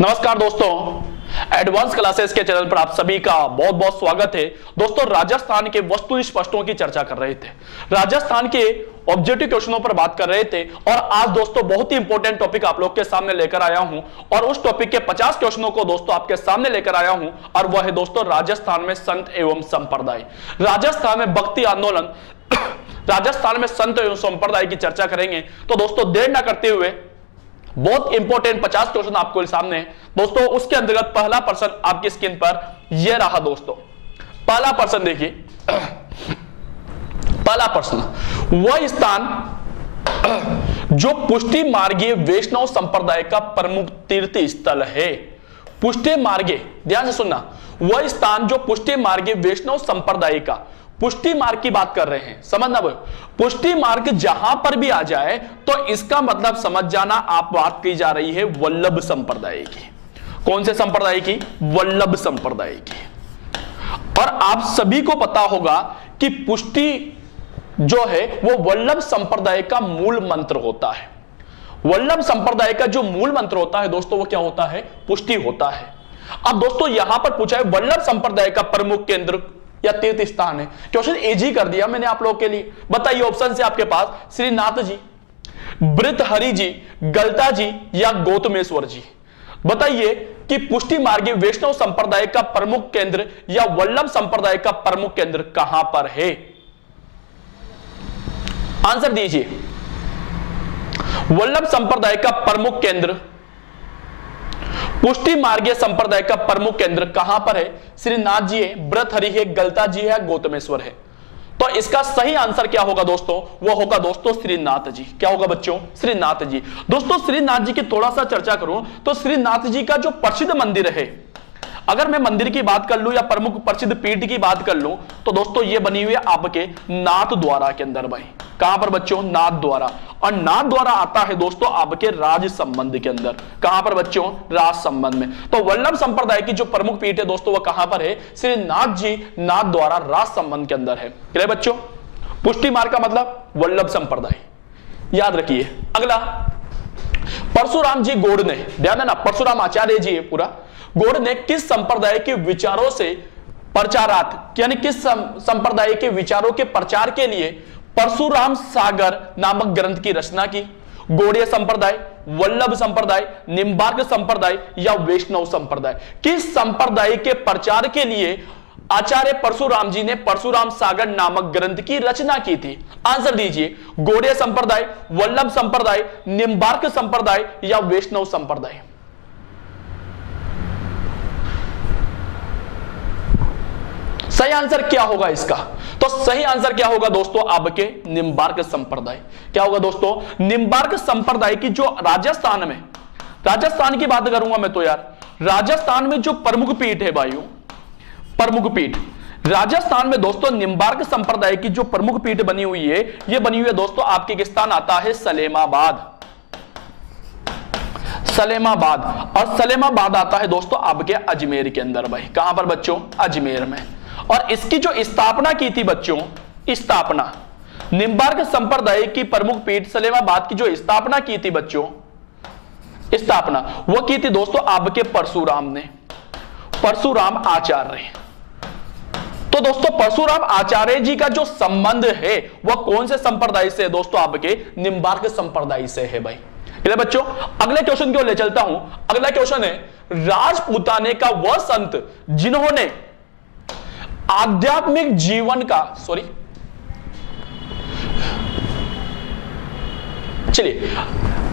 नमस्कार दोस्तों, advance classes के चैनल पर आप सभी का बहुत बहुत स्वागत है। दोस्तों, राजस्थान के वस्तुनिष्ठ की चर्चा कर रहे थे, राजस्थान के ऑब्जेक्टिव क्वेश्चनों पर बात कर रहे थे और आज दोस्तों बहुत ही इंपॉर्टेंट टॉपिक आप लोग के सामने लेकर आया हूं और उस टॉपिक के 50 क्वेश्चनों को दोस्तों आपके सामने लेकर आया हूं और वह है दोस्तों राजस्थान में संत एवं संप्रदाय। राजस्थान में भक्ति आंदोलन, राजस्थान में संत एवं संप्रदाय की चर्चा करेंगे। तो दोस्तों देर ना करते हुए बहुत इंपॉर्टेंट 50 क्वेश्चन आपको सामने है दोस्तों। उसके अंतर्गत पहला प्रश्न आपकी स्क्रीन पर यह रहा दोस्तों। पहला प्रश्न देखिए, पहला प्रश्न, वह स्थान जो पुष्टि मार्गीय वैष्णव संप्रदाय का प्रमुख तीर्थ स्थल है। पुष्टि मार्गीय, ध्यान से सुनना, वह स्थान जो पुष्टि मार्गीय वैष्णव संप्रदाय का, पुष्टि मार्ग की बात कर रहे हैं, समझना भाई। पुष्टि मार्ग जहां पर भी आ जाए तो इसका मतलब समझ जाना आप बात की जा रही है वल्लभ संप्रदाय की। कौन से संप्रदाय की? वल्लभ संप्रदाय की। और आप सभी को पता होगा कि पुष्टि जो है वो वल्लभ संप्रदाय का मूल मंत्र होता है। वल्लभ संप्रदाय का जो मूल मंत्र होता है दोस्तों वो क्या होता है? पुष्टि होता है। अब दोस्तों यहां पर पूछा है वल्लभ संप्रदाय का प्रमुख केंद्र या तीर्थ स्थान है। क्वेश्चन इजी कर दिया मैंने आप लोगों के लिए। बताइए ऑप्शन से आपके पास श्रीनाथ जी, बृतहरि जी, गलता जी या गौतमेश्वर जी। बताइए कि पुष्टि मार्गी वैष्णव संप्रदाय का प्रमुख केंद्र या वल्लभ संप्रदाय का प्रमुख केंद्र कहां पर है? आंसर दीजिए। वल्लभ संप्रदाय का प्रमुख केंद्र, पुष्टि मार्गीय संप्रदाय का प्रमुख केंद्र कहां पर है? श्रीनाथ जी है, बृतहरि है, गलता जी है, गौतमेश्वर है। तो इसका सही आंसर क्या होगा दोस्तों? वो होगा दोस्तों श्रीनाथ जी। क्या होगा बच्चों? श्रीनाथ जी। दोस्तों श्रीनाथ जी की थोड़ा सा चर्चा करूं तो श्रीनाथ जी का जो प्रसिद्ध मंदिर है, अगर मैं मंदिर की बात कर लूं या प्रमुख प्रसिद्ध पीठ की बात कर लूं तो दोस्तों ये बनी हुई है आपके नाथ द्वारा के अंदर भाई। कहां पर बच्चों? नाथ द्वारा। और नाथ द्वारा आता है दोस्तों आपके राज संबंध के अंदर। कहां पर बच्चों? राज संबंध में। तो वल्लभ संप्रदाय की जो प्रमुख पीठ है दोस्तों वो कहां पर है? श्रीनाथ जी नाथ द्वारा राज संबंध के अंदर है। क्लियर बच्चों? पुष्टि मार्ग का मतलब वल्लभ संप्रदाय, याद रखिए। अगला, परशुराम जी गौड़ ने, ध्यान देना परशुराम आचार्य जी है पूरा, गौड़ ने किस संप्रदाय के विचारों से प्रचारार्थ, यानी किस संप्रदाय के विचारों के प्रचार के लिए परशुराम सागर नामक ग्रंथ की रचना की? गौड़ीय संप्रदाय, वल्लभ संप्रदाय, निम्बार्क संप्रदाय या वैष्णव संप्रदाय? किस संप्रदाय के प्रचार के लिए आचार्य परशुराम जी ने परशुराम सागर नामक ग्रंथ की रचना की थी? आंसर दीजिए। गौड़ीय संप्रदाय, वल्लभ संप्रदाय, निम्बार्क संप्रदाय या वैष्णव संप्रदाय? सही आंसर क्या होगा इसका? तो सही आंसर क्या होगा दोस्तों? आपके निम्बार्क संप्रदाय। क्या होगा दोस्तों? निम्बार्क संप्रदाय की जो राजस्थान में, राजस्थान की बात करूंगा मैं तो यार, राजस्थान में जो प्रमुख पीठ है भाइयों, प्रमुख पीठ राजस्थान में दोस्तों निम्बार्क संप्रदाय की जो प्रमुख पीठ बनी हुई है, यह बनी हुई है दोस्तों आपके किस स्थान आता है? सलेमाबाद। सलेमाबाद। और सलेमाबाद आता है दोस्तों आपके अजमेर के अंदर भाई। कहां पर बच्चों? अजमेर में। और इसकी जो स्थापना की थी बच्चों, स्थापना, निम्बार्क संप्रदाय की प्रमुख पीठ सलेमाबाद की जो स्थापना की थी बच्चों, स्थापना वो की थी दोस्तों आपके परशुराम ने, परशुराम आचार्य। तो दोस्तों परशुराम आचार्य जी का जो संबंध है वह कौन से संप्रदाय से है दोस्तों? आपके निम्बार्क संप्रदाय से है भाई। बच्चों अगले क्वेश्चन की ओर ले चलता हूं। अगला क्वेश्चन है, राजपूताने का वह संत जिन्होंने आध्यात्मिक जीवन का, चलिए,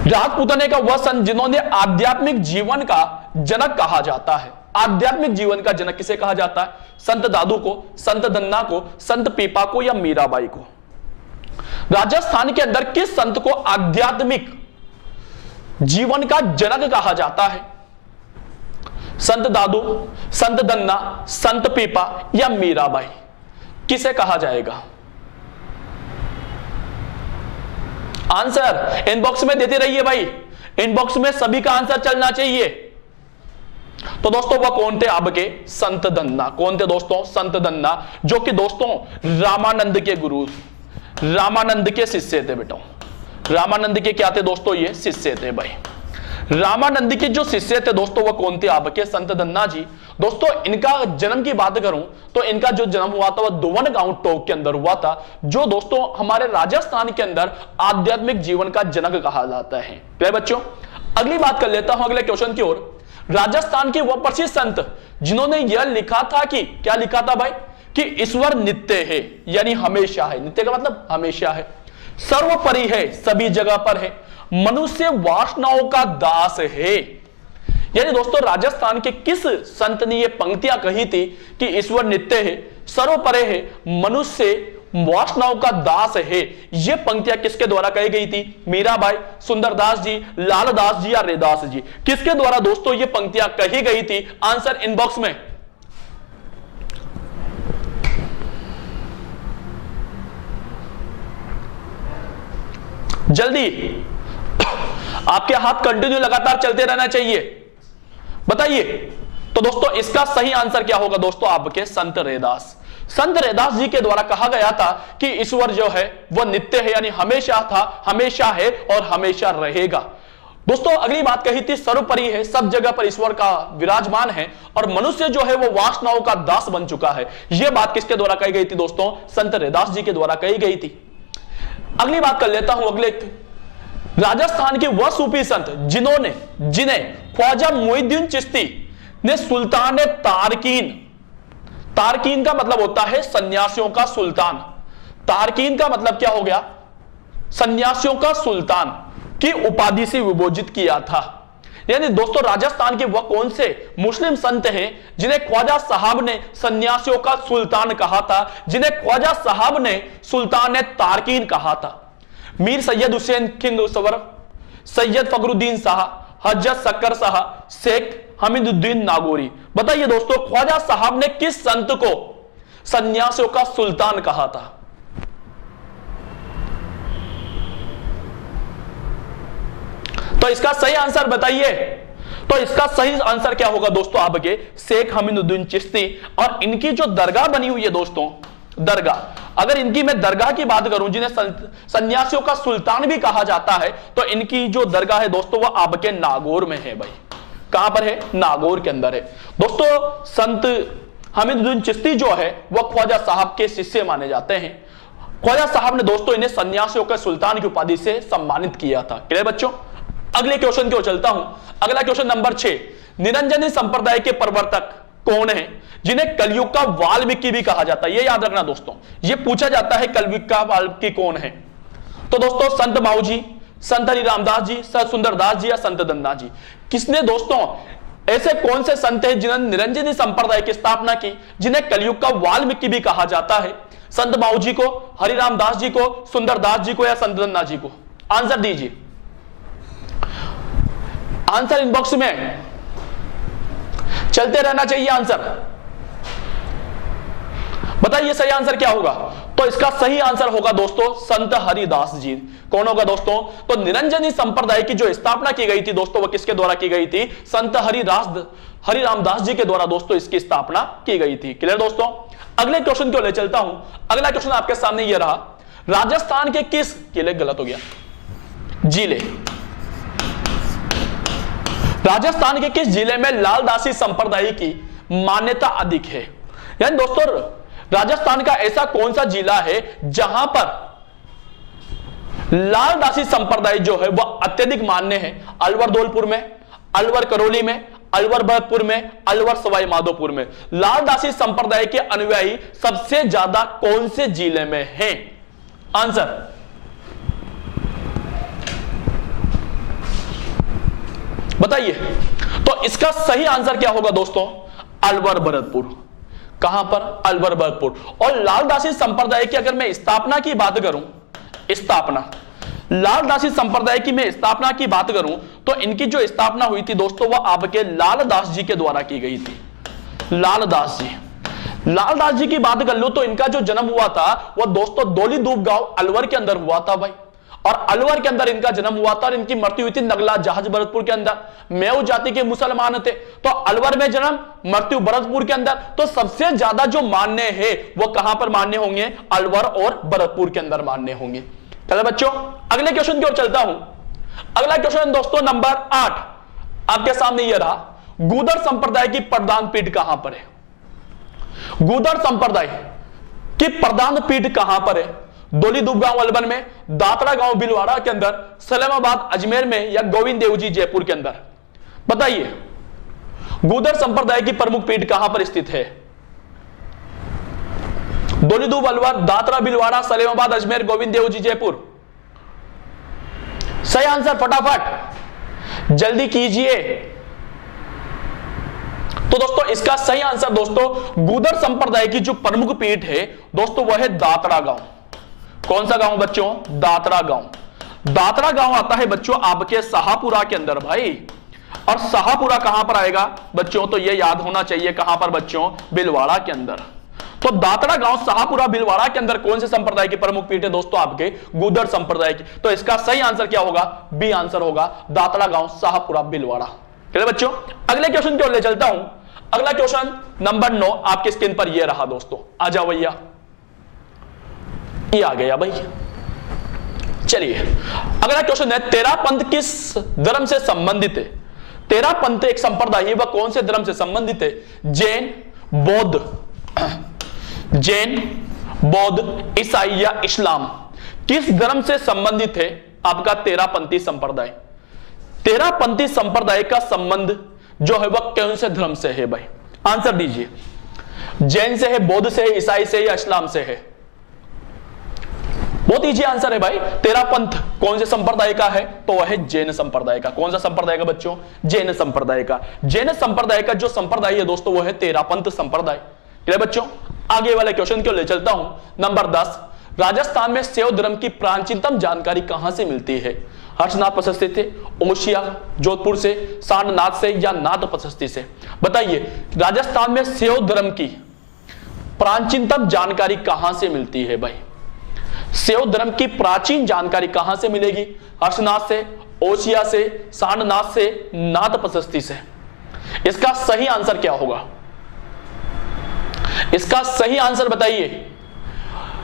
राजपूताने का वह संत जिन्होंने आध्यात्मिक जीवन का जनक कहा जाता है। आध्यात्मिक जीवन का जनक किसे कहा जाता है? संत दादू को, संत धन्ना को, संत पीपा को या मीराबाई को? राजस्थान के अंदर किस संत को आध्यात्मिक जीवन का जनक कहा जाता है? संत दादू, संत दन्ना, संत पीपा या मीराबाई? किसे कहा जाएगा? आंसर इनबॉक्स में देते रहिए भाई, इनबॉक्स में सभी का आंसर चलना चाहिए। तो दोस्तों वह कौन थे? आपके संत दन्ना। कौन थे दोस्तों? संत दन्ना, जो कि दोस्तों रामानंद के गुरु, रामानंद के शिष्य थे बेटा। रामानंद के क्या थे दोस्तों? ये शिष्य थे भाई। रामानंद के जो शिष्य थे दोस्तों वो कौन थे? आपके संत धन्ना जी। दोस्तों इनका जन्म की बात करूं तो इनका जो जन्म हुआ था वो दुवन गांव टोक के अंदर हुआ था, जो दोस्तों हमारे राजस्थान के अंदर आध्यात्मिक जीवन का जनक कहा जाता है। प्यारे बच्चों, अगली बात कर लेता हूं अगले क्वेश्चन की ओर। राजस्थान के वह प्रसिद्ध संत जिन्होंने यह लिखा था कि, क्या लिखा था भाई? कि ईश्वर नित्य है, यानी हमेशा है। नित्य का मतलब हमेशा है, सर्वोपरि है, सभी जगह पर है, मनुष्य वासनाओं का दास है। यानी दोस्तों राजस्थान के किस संत ने ये पंक्तियां कही थी कि ईश्वर नित्य है, सर्वोपरि है, मनुष्य वासनाओं का दास है? ये पंक्तियां किसके द्वारा कही गई थी? मीराबाई, सुंदरदास जी, लालदास जी या रैदास जी? किसके द्वारा दोस्तों ये पंक्तियां कही गई थी? आंसर इनबॉक्स में। जल्दी, आपके हाथ कंटिन्यू लगातार चलते रहना चाहिए, बताइए। तो दोस्तों इसका सही आंसर क्या होगा दोस्तों? आपके संत रैदास। संत रैदास जी के द्वारा कहा गया था कि ईश्वर जो है वह नित्य है, यानी हमेशा था, हमेशा है और हमेशा रहेगा। दोस्तों अगली बात कही थी सर्वोपरि है, सब जगह पर ईश्वर का विराजमान है और मनुष्य जो है वो वासनाओं का दास बन चुका है। यह बात किसके द्वारा कही गई थी दोस्तों? संत रैदास जी के द्वारा कही गई थी। अगली बात कर लेता हूं अगले। राजस्थान के वह सूफी संत जिन्हें ख्वाजा मोइनुद्दीन चिश्ती ने सुल्तान तारकीन, तारकीन का मतलब होता है सन्यासियों का सुल्तान, तारकीन का मतलब क्या हो गया? सन्यासियों का सुल्तान की उपाधि से विभूषित किया था। यानी दोस्तों राजस्थान के वह कौन से मुस्लिम संत हैं जिन्हें ख्वाजा साहब ने सन्यासियों का सुल्तान कहा था, जिन्हें ख्वाजा साहब ने सुल्तान तारकीन कहा था? मीर सैयद हुसैन किंग सवर, सैयद फखरुद्दीन शाह, हजरत शक्कर शाह, शेख हमीदुद्दीन नागौरी। बताइए दोस्तों ख्वाजा साहब ने किस संत को सन्यासियों का सुल्तान कहा था? तो इसका सही आंसर बताइए। तो इसका सही आंसर क्या होगा दोस्तों? आपके शेख हमीदुद्दीन चिश्ती। और इनकी जो दरगाह बनी हुई है दोस्तों, दरगाह, अगर इनकी मैं दरगाह की बात करूं जिन्हें सन्यासियों का सुल्तान भी कहा जाता है, तो इनकी जो दरगाह है दोस्तों वो आपके नागौर में है। भाई कहां पर है? नागौर के अंदर है। दोस्तों संत हमीदुद्दीन चिश्ती जो है वह ख्वाजा साहब के शिष्य माने जाते हैं। ख्वाजा साहब ने दोस्तों इन्हें सन्यासियों के सुल्तान की उपाधि से सम्मानित किया था। क्लियर बच्चों? अगले क्वेश्चन की ओर चलता हूं। अगला क्वेश्चन नंबर 6, निरंजनी संप्रदाय के प्रवर्तक कौन है जिन्हें कलयुग का वाल्मीकि भी कहा जाता है? ये याद रखना दोस्तों, ये पूछा जाता है कलयुग का वाल्मीकि कौन है। तो दोस्तों संत बाऊ जी, संत हरि रामदास जी, संत सुंदरदास जी या संत धन्ना जी? किसने दोस्तों, ऐसे कौन से संत हैं जिन्होंने निरंजनी संप्रदाय की स्थापना की, जिन्हें कलयुग का वाल्मीकि भी कहा जाता है? संत बाऊ जी को, हरि रामदास जी को, सुंदरदास जी को या संत धन्ना जी को? आंसर दीजिए, आंसर इनबॉक्स में चलते रहना चाहिए आंसर। बताइए सही आंसर क्या होगा? तो इसका सही आंसर होगा दोस्तों संत हरिदास जी। कौन होगा दोस्तों? तो निरंजनी संप्रदाय की जो स्थापना की गई थी दोस्तों वो किसके द्वारा की गई थी? संत हरि रामदास जी के द्वारा दोस्तों इसकी स्थापना की गई थी। क्लियर दोस्तों? अगले क्वेश्चन को ले चलता हूं। अगला क्वेश्चन आपके सामने यह रहा, राजस्थान के किस किले, गलत हो गया, जिले, राजस्थान के किस जिले में लालदासी संप्रदाय की मान्यता अधिक है? यानी दोस्तों राजस्थान का ऐसा कौन सा जिला है जहां पर लालदासी संप्रदाय जो है वह अत्यधिक मान्य है? अलवर धौलपुर में, अलवर करौली में, अलवर भरतपुर में, अलवर सवाई माधोपुर में? लालदासी संप्रदाय के अनुयायी सबसे ज्यादा कौन से जिले में हैं? आंसर बताइए। तो इसका सही आंसर क्या होगा दोस्तों? अलवर भरतपुर। कहां पर? अलवर भरतपुर। और लालदासी संप्रदाय की अगर मैं स्थापना की बात करूं, स्थापना, लालदासी संप्रदाय की मैं स्थापना की बात करूं तो इनकी जो स्थापना हुई थी दोस्तों वह आपके लालदास जी के द्वारा की गई थी। लालदास जी, लालदास जी की बात कर लो तो इनका जो जन्म हुआ था वह दोस्तों दोलीदूब गांव अलवर के अंदर हुआ था भाई। और अलवर के अंदर इनका जन्म हुआ था और इनकी मृत्यु हुई थी नगला जहाज भरतपुर के अंदर। मेव जाति के मुसलमान थे, तो अलवर में जन्म, मृत्यु भरतपुर के अंदर। तो सबसे ज्यादा जो मान्य है वो कहां पर मान्य होंगे? अलवर और भरतपुर के अंदर मान्य होंगे। चलो बच्चों अगले क्वेश्चन की ओर चलता हूं। अगला क्वेश्चन दोस्तों नंबर 8, आपके सामने यह रहा, गूदर संप्रदाय की प्रधान पीठ कहां पर है? गूदर संप्रदाय की प्रधान पीठ कहां पर है? दोली दुबगांव अलवन में, दातरा गांव भीलवाड़ा के अंदर, सलेमाबाद अजमेर में, या गोविंद देवजी जयपुर के अंदर? बताइए, गूदर संप्रदाय की प्रमुख पीठ कहां पर स्थित है? दोली दुब अलवर, दातरा भीलवाड़ा, सलेमाबाद अजमेर, गोविंद देवजी जयपुर? सही आंसर फटाफट जल्दी कीजिए। तो दोस्तों इसका सही आंसर दोस्तों, गूदर संप्रदाय की जो प्रमुख पीठ है दोस्तों वह है दातरा गांव। कौन सा गांव बच्चों? दातरा गांव। दातरा गांव आता है बच्चों आपके शाहपुरा के अंदर भाई। और शाहपुरा कहां पर आएगा बच्चों? तो यह याद होना चाहिए, कहां पर बच्चों? भीलवाड़ा के अंदर। तो दातरा गांव, शाहपुरा, भीलवाड़ा के अंदर कौन से संप्रदाय की प्रमुख पीठ है दोस्तों? आपके गूदर संप्रदाय की। तो इसका सही आंसर क्या होगा? बी आंसर होगा, दातरा गांव, शाहपुरा, भीलवाड़ा। चलिए बच्चों अगले क्वेश्चन की ओर ले चलता हूं। अगला क्वेश्चन नंबर 9 आपके स्क्रीन पर यह रहा दोस्तों। आ जाओ भैया, ये आ गया भाई। चलिए अगला क्वेश्चन है, तेरा पंथ किस धर्म से संबंधित है? तेरा पंथ एक संप्रदाय है, वह कौन से धर्म से संबंधित है? जैन, बौद्ध, जैन, बौद्ध, ईसाई या इस्लाम? किस धर्म से संबंधित है आपका तेरापंथी संप्रदाय? तेरापंथी संप्रदाय का संबंध जो है वह कौन से धर्म से है भाई? आंसर दीजिए। जैन से है, बौद्ध से है, ईसाई से या इस्लाम से है? बहुत इजी आंसर है भाई। तेरापंथ कौन से संप्रदाय का है? तो वह है जैन संप्रदाय का। कौन सा संप्रदाय का बच्चों? जैन संप्रदाय का। जैन संप्रदाय का जो संप्रदाय है दोस्तों वह है तेरापंथ संप्रदाय। क्लियर बच्चों? आगे वाले क्वेश्चन को ले चलता हूं। नंबर 10, राजस्थान में शैव धर्म की प्राचीनतम जानकारी कहां से मिलती है? हर्षनाथ प्रशस्ति से, ओशिया, जोधपुर से, सारनाथ से या नाथ प्रशस्ति से? बताइए, राजस्थान में शैव धर्म की प्राचीनतम जानकारी कहां से मिलती है भाई? शैव धर्म की प्राचीन जानकारी कहां से मिलेगी? हर्षनाथ से, ओशिया से, सारनाथ से, नाथ प्रशस्ति से? इसका सही आंसर क्या होगा? इसका सही आंसर बताइए।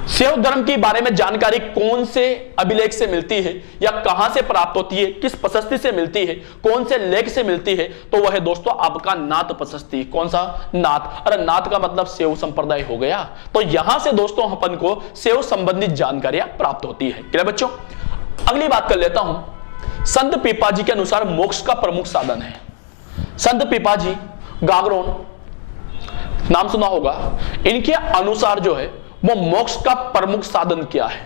शैव धर्म के बारे में जानकारी कौन से अभिलेख से मिलती है या कहां से प्राप्त होती है? किस प्रशस्ति से मिलती है? कौन से लेख से मिलती है? तो वह है दोस्तों आपका नाथ प्रशस्ति। कौन सा? नाथ। अरे नाथ का मतलब शैव संप्रदाय हो गया। तो यहां से दोस्तों अपन को शैव संबंधित जानकारियां प्राप्त होती है। क्या बच्चों? अगली बात कर लेता हूं। संत पीपाजी के अनुसार मोक्ष का प्रमुख साधन है। संत पीपाजी गागरोन, नाम सुना होगा। इनके अनुसार जो है वो मोक्ष का प्रमुख साधन क्या है?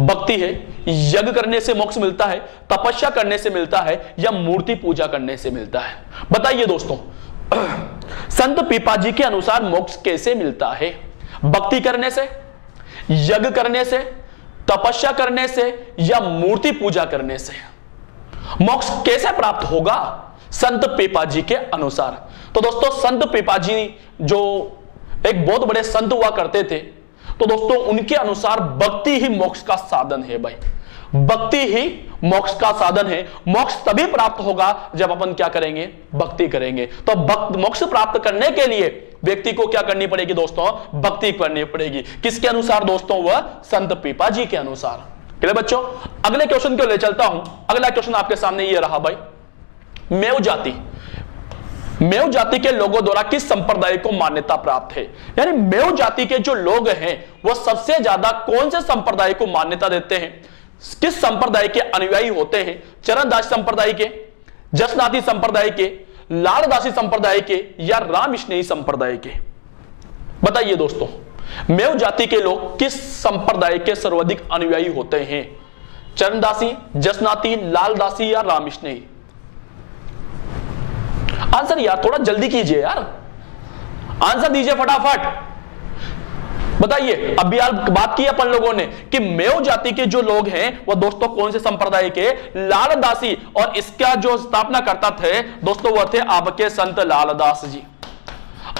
भक्ति है, यज्ञ करने से मोक्ष मिलता है, तपस्या करने से मिलता है या मूर्ति पूजा करने से मिलता है? बताइए दोस्तों, संत पीपाजी के अनुसार मोक्ष कैसे मिलता है? भक्ति करने से, यज्ञ करने से, तपस्या करने से या मूर्ति पूजा करने से? मोक्ष कैसे प्राप्त होगा संत पीपाजी के अनुसार? तो दोस्तों संत पीपाजी जो एक बहुत बड़े संत हुआ करते थे, तो दोस्तों उनके अनुसार भक्ति ही मोक्ष का साधन है भाई। भक्ति ही मोक्ष का साधन है। मोक्ष तभी प्राप्त होगा जब अपन क्या करेंगे? भक्ति करेंगे। तो भक्त मोक्ष प्राप्त करने के लिए व्यक्ति को क्या करनी पड़ेगी दोस्तों? भक्ति करनी पड़ेगी। किसके अनुसार दोस्तों? वह संत पीपाजी के अनुसार। क्लियर बच्चों? अगले क्वेश्चन को ले चलता हूं। अगला क्वेश्चन आपके सामने ये रहा भाई। मेव जाति, मेव जाति के लोगों द्वारा किस संप्रदाय को मान्यता प्राप्त है? यानी मेव जाति के जो लोग हैं वो सबसे ज्यादा कौन से संप्रदाय को मान्यता देते हैं? किस संप्रदाय के अनुयायी होते हैं? चरणदासी संप्रदाय के, जसनाती संप्रदाय के, लालदासी संप्रदाय के या रामस्नेही संप्रदाय के? बताइए दोस्तों, मेव जाति के लोग किस संप्रदाय के सर्वाधिक अनुयायी होते हैं? चरणदासी, जसनाती, लालदासी या रामस्नेही? आंसर यार थोड़ा जल्दी कीजिए यार, आंसर दीजिए फटाफट। बताइए, अभी यार बात की अपन लोगों ने कि मेव जाति के जो लोग हैं वो दोस्तों कौन से संप्रदाय के? लालदासी। और इसका जो स्थापना करता थे दोस्तों वो थे आपके संत लालदास जी।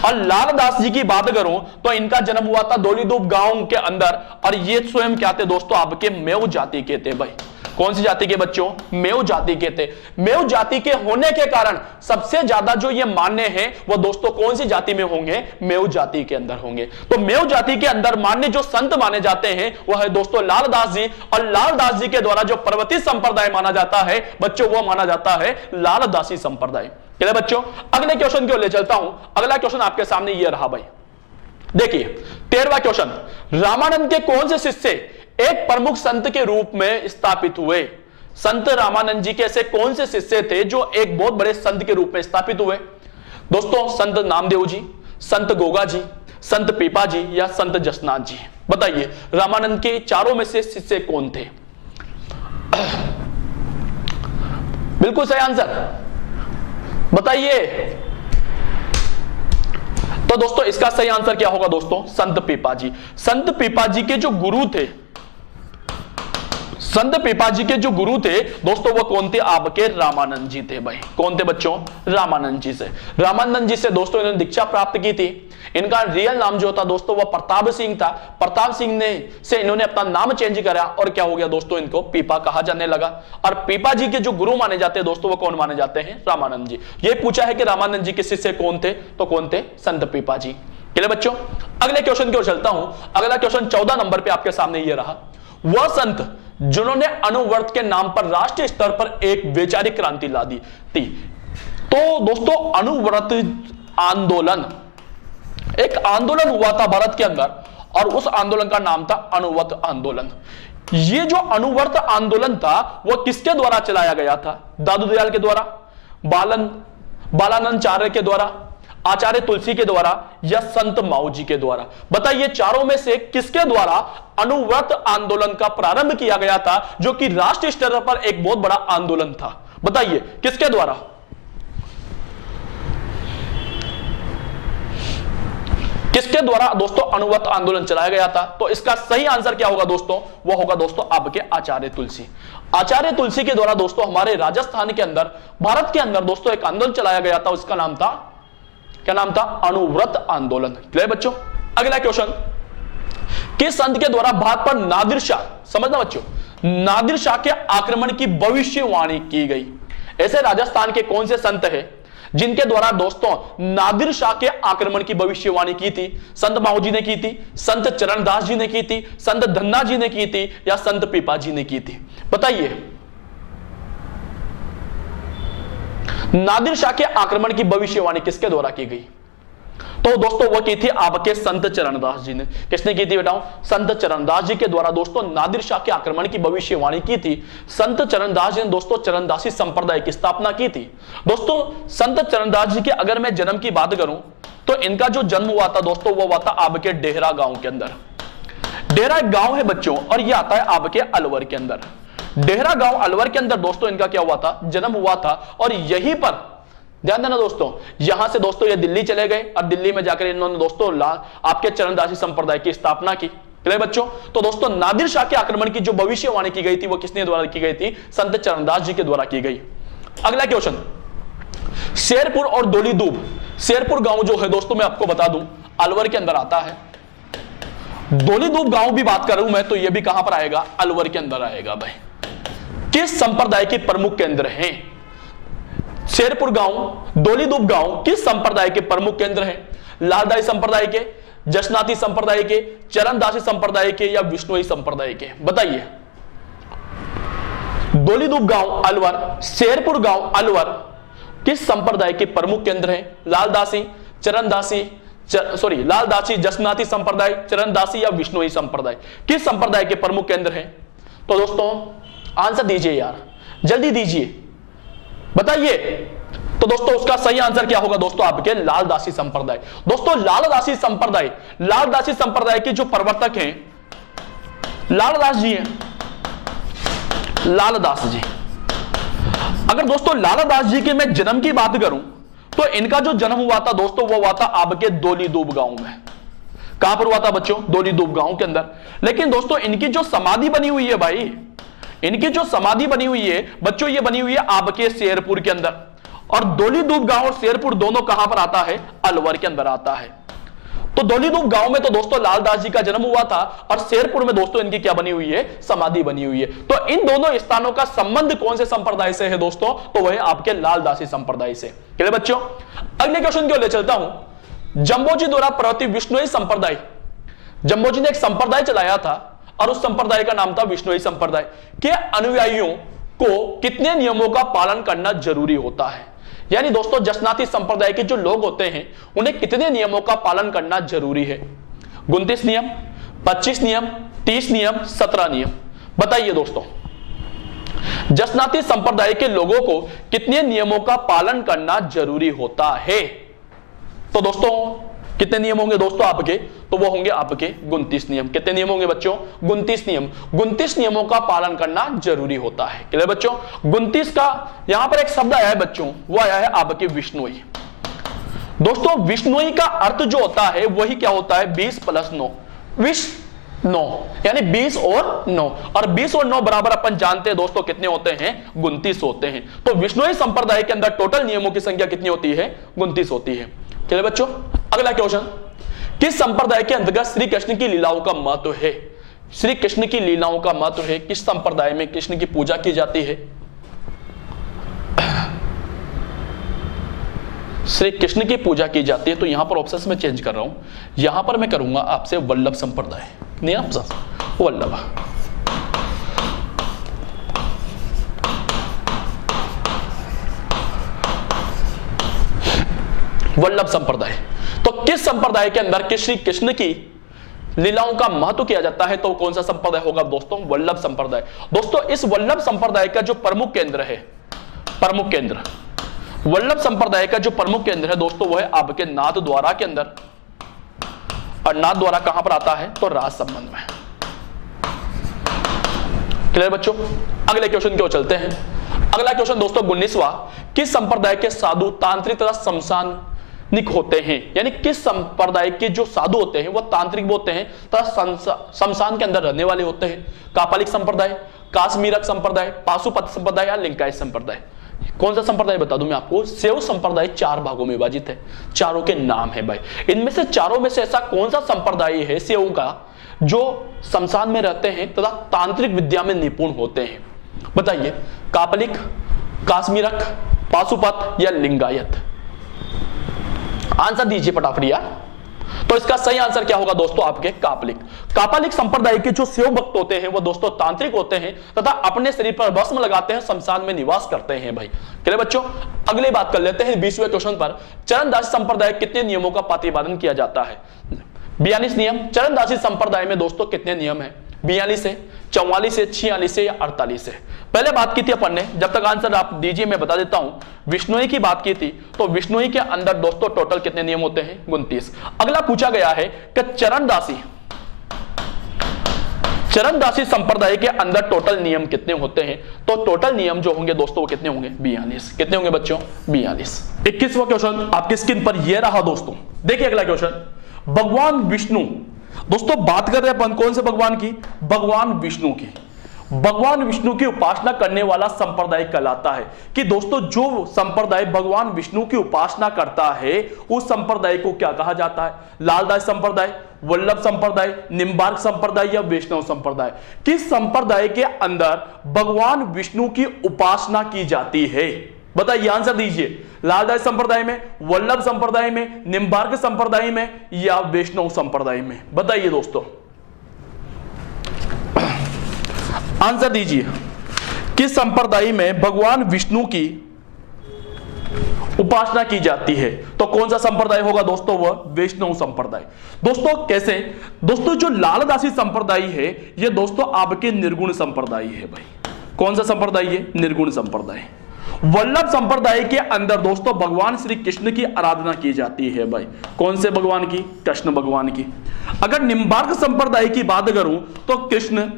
और लालदास जी की बात करूं तो इनका जन्म हुआ था दोलीदूब गांव के अंदर, और ये स्वयं क्या थे दोस्तों? आपके मेव जाति के थे भाई। कौन सी जाति के बच्चों? मेव जाति के थे। मेव जाति के होने के कारण सबसे ज्यादा जो ये मान्य है वो दोस्तों कौन सी जाति में होंगे? मेव जाति के अंदर होंगे। तो मेव जाति के अंदर मान्य जो संत माने जाते हैं वह है दोस्तों लालदास जी, और लालदास जी के द्वारा जो पर्वतीय संप्रदाय माना जाता है बच्चों वो माना जाता है लालदासी संप्रदाय। चलिए बच्चों अगले क्वेश्चन की ओर ले चलता हूं। अगला क्वेश्चन आपके सामने ये रहा भाई, देखिए 13वां क्वेश्चन, रामानंद के कौन से शिष्य एक प्रमुख संत के रूप में स्थापित हुए? संत रामानंद जी के ऐसे कौन से शिष्य थे जो एक बहुत बड़े संत के रूप में स्थापित हुए? दोस्तों संत नामदेव जी, संत गोगा जी, संत पीपा जी या संत जसनाथ जी? बताइए रामानंद के चारों में से शिष्य कौन थे? बिल्कुल सही आंसर बताइए। तो दोस्तों इसका सही आंसर क्या होगा दोस्तों? संत पीपा जी। संत पीपा जी के जो गुरु थे, संत पीपा जी के जो गुरु थे दोस्तों वो कौन थे? आपके रामानंद जी थे भाई। कौन थे बच्चों? रामानंद जी से। रामानंद जी से दोस्तों इन्होंने दीक्षा प्राप्त की थी। इनका रियल नाम जो था दोस्तों वो प्रताप सिंह था। प्रताप सिंह ने से इन्होंने अपना नाम चेंज करा और क्या हो गया दोस्तों? इनको पीपा कहा जाने लगा। और पीपा जी के जो गुरु माने जाते हैं दोस्तों वो कौन माने जाते हैं? रामानंद जी। ये पूछा है कि रामानंद जी के शिष्य कौन थे, तो कौन थे? संत पीपा जी। चलिए बच्चों अगले क्वेश्चन की ओर चलता हूं। अगला क्वेश्चन 14 नंबर पे आपके सामने ये रहा, वह संत जिन्होंने अनुव्रत के नाम पर राष्ट्रीय स्तर पर एक वैचारिक क्रांति ला दी थी। तो दोस्तों अनुव्रत आंदोलन, एक आंदोलन हुआ था भारत के अंदर और उस आंदोलन का नाम था अनुव्रत आंदोलन। ये जो अनुव्रत आंदोलन था वो किसके द्वारा चलाया गया था? दादू दयाल के द्वारा, बालानंदचार्य के द्वारा, आचार्य तुलसी के द्वारा या संत माऊ जी के द्वारा? बताइए चारों में से किसके द्वारा अनुव्रत आंदोलन का प्रारंभ किया गया था जो कि राष्ट्रीय स्तर पर एक बहुत बड़ा आंदोलन था? बताइए किसके द्वारा? किसके द्वारा दोस्तों अनुव्रत आंदोलन चलाया गया था? तो इसका सही आंसर क्या होगा दोस्तों? वो होगा दोस्तों आपके आचार्य तुलसी। आचार्य तुलसी के द्वारा दोस्तों हमारे राजस्थान के अंदर, भारत के अंदर दोस्तों एक आंदोलन चलाया गया था, उसका नाम था, क्या नाम था? अनुव्रत आंदोलन। क्लियर बच्चों? अगला क्वेश्चन, किस संत के द्वारा भारत पर नादिर शाह, समझना बच्चों, नादिर शाह के आक्रमण की भविष्यवाणी की गई? ऐसे राजस्थान के कौन से संत हैं जिनके द्वारा दोस्तों नादिर शाह के आक्रमण की भविष्यवाणी की थी? संत माऊ जी ने की थी, संत चरणदास जी ने की थी, संत धन्ना जी ने की थी या संत पीपा जी ने की थी? बताइए नादिर शाह के आक्रमण की भविष्यवाणी किसके द्वारा की गई? तो दोस्तों वो की थी आपके संत चरणदास जी ने। किसने की थी बेटाओ? संत चरणदास जी के द्वारा दोस्तों नादिर शाह के आक्रमण की भविष्यवाणी की थी। संत चरणदास जी ने दोस्तों चरणदासी संप्रदाय की स्थापना की थी। दोस्तों संत चरणदास जी के अगर मैं जन्म की बात करूं तो इनका जो जन्म हुआ था दोस्तों वो हुआ था आपके डेहरा गांव के अंदर। डेहरा एक गांव है बच्चों और ये आता है आपके अलवर के अंदर। डेहरा गांव अलवर के अंदर दोस्तों इनका क्या हुआ था? जन्म हुआ था। और यहीं पर ध्यान देना दोस्तों, यहां से दोस्तों ये दिल्ली चले गए और दिल्ली में जाकर इन्होंने दोस्तों आपके चरणदासी संप्रदाय की स्थापना की। क्लियर बच्चों? तो दोस्तों नादिर शाह के आक्रमण की जो भविष्यवाणी की गई थी वो किसने द्वारा की गई थी? संत चरणदास जी के द्वारा की गई। अगला क्वेश्चन, शेरपुर और दोलीदूब। शेरपुर गांव जो है दोस्तों मैं आपको बता दूं अलवर के अंदर आता है। दोलीदूब गांव भी बात कर रहा हूं मैं तो ये भी कहां पर आएगा? अलवर के अंदर आएगा भाई। किस संप्रदाय के प्रमुख केंद्र हैं? शेरपुर गांव, दोलीदूब गांव किस संप्रदाय के प्रमुख केंद्र हैं? लालदाई संप्रदाय के, जसनाती संप्रदाय के, चरणदासी संप्रदाय के या विष्णुई संप्रदाय के? बताइए। दोलीदूब गांव अलवर, शेरपुर गांव अलवर किस संप्रदाय के प्रमुख केंद्र हैं? लालदासी, चरणदासी, लालदासी, जसनाती संप्रदाय, चरणदासी या विष्णुई संप्रदाय? किस संप्रदाय के प्रमुख केंद्र हैं? तो दोस्तों आंसर दीजिए यार, जल्दी दीजिए, बताइए। तो दोस्तों उसका सही आंसर क्या होगा दोस्तों? आपके लालदासी संप्रदाय। दोस्तों लालदासी संप्रदाय के जो प्रवर्तक हैं लालदास जी हैं। लालदास जी, अगर दोस्तों लालदास जी के मैं जन्म की बात करूं तो इनका जो जन्म हुआ था दोस्तों वो हुआ था आपके दोलीदूब गांव में। कहां पर हुआ था बच्चों? दोलीदूब गांव के अंदर। लेकिन दोस्तों इनकी जो समाधि बनी हुई है भाई, इनकी जो समाधि बनी हुई है बच्चों ये बनी हुई है आपके शेरपुर के अंदर। और दोलीदूब गांव और शेरपुर दोनों कहां पर आता है? अलवर के अंदर आता है। तो धौलीधूप गांव में तो दोस्तों लालदास जी का जन्म हुआ था और शेरपुर में दोस्तों इनकी क्या बनी हुई है, समाधि बनी हुई है। तो इन दोनों स्थानों का संबंध कौन से संप्रदाय से है दोस्तों, तो वह आपके लालदासी संप्रदाय से। क्लियर बच्चों, अगले क्वेश्चन की ओर ले चलता हूं। जंबोजी द्वारा प्रवर्तित विष्णुई संप्रदाय, जंबोजी ने एक संप्रदाय चलाया था और उस संप्रदाय का नाम था विष्णुई संप्रदाय के अनुयायियों को कितने नियमों का पालन करना जरूरी होता है। यानी दोस्तों जसनाती संप्रदाय के जो लोग होते हैं उन्हें कितने नियमों का पालन करना जरूरी है। 29 नियम, 25 नियम, 30 नियम, 17 नियम। बताइए दोस्तों, जसनाती संप्रदाय के लोगों को कितने नियमों का पालन करना जरूरी होता है। तो दोस्तों कितने नियम होंगे दोस्तों आपके, तो वो होंगे आपके 29 नियम। कितने नियम होंगे बच्चों, 29 नियम। 29 नियमों का पालन करना जरूरी होता है। क्लियर बच्चों, 29 का यहां पर एक शब्द आया है बच्चों, वो आया है आपके विष्णुई। दोस्तों विष्णुई का अर्थ जो होता है वही क्या होता है, 20 + 9, विष्णु, यानी 20 और 9, और 20 और 9 बराबर अपन जानते हैं दोस्तों कितने होते हैं, 29 होते हैं। तो विष्णुई संप्रदाय के अंदर टोटल नियमों की संख्या कितनी होती है, 29 होती है। चलिए बच्चों अगला क्वेश्चन, किस संप्रदाय के अंतर्गत श्री कृष्ण की लीलाओं का महत्व है। श्री कृष्ण की लीलाओं का महत्व है, किस संप्रदाय में कृष्ण की पूजा की जाती है। श्री कृष्ण की पूजा की जाती है, तो यहां पर ऑप्शंस में चेंज कर रहा हूं, यहां पर मैं करूंगा आपसे वल्लभ संप्रदाय, नहीं ऑप्शन, वल्लभ, वल्लभ संप्रदाय। तो किस संप्रदाय के अंदर कि श्री कृष्ण की लीलाओं का महत्व किया जाता है, तो कौन सा संप्रदाय होगा दोस्तों, वल्लभ संप्रदाय। दोस्तों इस वल्लभ संप्रदाय का जो प्रमुख केंद्र है, प्रमुख केंद्र, वल्लभ संप्रदाय का जो प्रमुख केंद्र है दोस्तों वो है आपके नाथ द्वारा के अंदर, और नाथ द्वारा कहां पर आता है, तो राज संबंध में। क्लियर बच्चों, अगले क्वेश्चन की ओर चलते हैं। अगला क्वेश्चन दोस्तों 19वां, किस संप्रदाय के साधु तांत्रिक तथा शमशानिक होते हैं। यानी किस संप्रदाय के जो साधु होते हैं वो तांत्रिक होते हैं तथा शमशान के अंदर रहने वाले होते हैं। कापालिक संप्रदाय, काश्मीरक संप्रदाय, पाशुपत संप्रदाय या लिंगायत संप्रदाय। कौन सा संप्रदाय बता दूं मैं आपको, शैव संप्रदाय 4 भागों में विभाजित है, चारों के नाम है भाई। इनमें से चारों में से ऐसा कौन सा संप्रदाय है शैव का जो शमशान में रहते हैं तथा तांत्रिक विद्या में निपुण होते हैं। बताइए, कापालिक, काश्मीरक, पाशुपत या लिंगायत। आंसर दीजिए फटाफट यार। तो इसका सही आंसर क्या होगा दोस्तों, आपके कापालिक। कापालिक संप्रदाय के जो शिव भक्त होते हैं वो दोस्तों तांत्रिक होते हैं तथा अपने शरीर पर भस्म लगाते हैं, शमशान में निवास करते हैं भाई। चलिए बच्चों अगली बात कर लेते हैं 20वें क्वेश्चन पर। चरणदासी संप्रदाय कितने नियमों का प्रतिपादन किया जाता है। 42 नियम। चरणदासी संप्रदाय में दोस्तों कितने नियम है, 42 है, 44 है, 46 है या 48 है। पहले बात की थी अपन ने, जब तक आंसर आप दीजिए मैं बता देता हूं, विष्णुई की बात की थी, तो विष्णुई के अंदर दोस्तों टोटल कितने नियम होते हैं, 29। अगला पूछा गया है कि चरणदासी संप्रदाय के अंदर टोटल नियम कितने होते हैं, तो टोटल नियम जो होंगे दोस्तों वो कितने होंगे, 42। कितने होंगे बच्चों, 42। 21वां क्वेश्चन आपकी स्क्रीन पर यह रहा दोस्तों। देखिए अगला क्वेश्चन, भगवान विष्णु, दोस्तों बात कर रहे हैं अपन कौन से भगवान की, भगवान विष्णु की। भगवान विष्णु की उपासना करने वाला संप्रदाय कहलाता है कि दोस्तों जो संप्रदाय भगवान विष्णु की उपासना करता है उस संप्रदाय को क्या कहा जाता है, लालदास संप्रदाय, वल्लभ संप्रदाय, निम्बार्क संप्रदाय या वैष्णव संप्रदाय। किस संप्रदाय के अंदर भगवान विष्णु की उपासना की जाती है, बताइए आंसर दीजिए। लालदास संप्रदाय में, वल्लभ संप्रदाय में, निम्बार्क संप्रदाय में या वैष्णव संप्रदाय में, बताइए दोस्तों आंसर दीजिए। किस संप्रदाय में भगवान विष्णु की उपासना की जाती है, तो कौन सा संप्रदाय होगा दोस्तों, वह वैष्णव संप्रदाय। दोस्तों कैसे, दोस्तों जो लालदासी संप्रदाय है यह दोस्तों आपके निर्गुण संप्रदाय है भाई। कौन सा संप्रदाय है, निर्गुण संप्रदाय। वल्लभ संप्रदाय के अंदर दोस्तों भगवान श्री कृष्ण की आराधना की जाती है भाई। कौन से भगवान की, कृष्ण भगवान की। अगर निम्बार्क संप्रदाय की बात करूं तो कृष्ण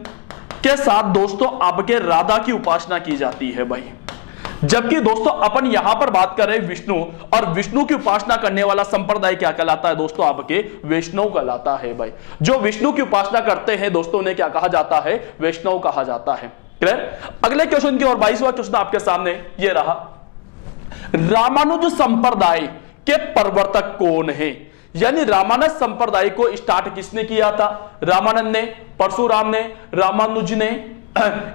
के साथ दोस्तों आपके राधा की उपासना की जाती है भाई। जबकि दोस्तों अपन यहां पर बात कर रहे हैं विष्णु, और विष्णु की उपासना करने वाला संप्रदाय क्या कहलाता है दोस्तों, आपके वैष्णव कहलाता है भाई। जो विष्णु की उपासना करते हैं दोस्तों उन्हें क्या कहा जाता है, वैष्णव कहा जाता है। क्लियर। अगले क्वेश्चन की ओर 22वां क्वेश्चन आपके सामने ये रहा, रामानुज संप्रदाय के प्रवर्तक कौन है। यानी रामानंद संप्रदाय को स्टार्ट किसने किया था? रामानंद ने, परशुराम ने, रामानुज ने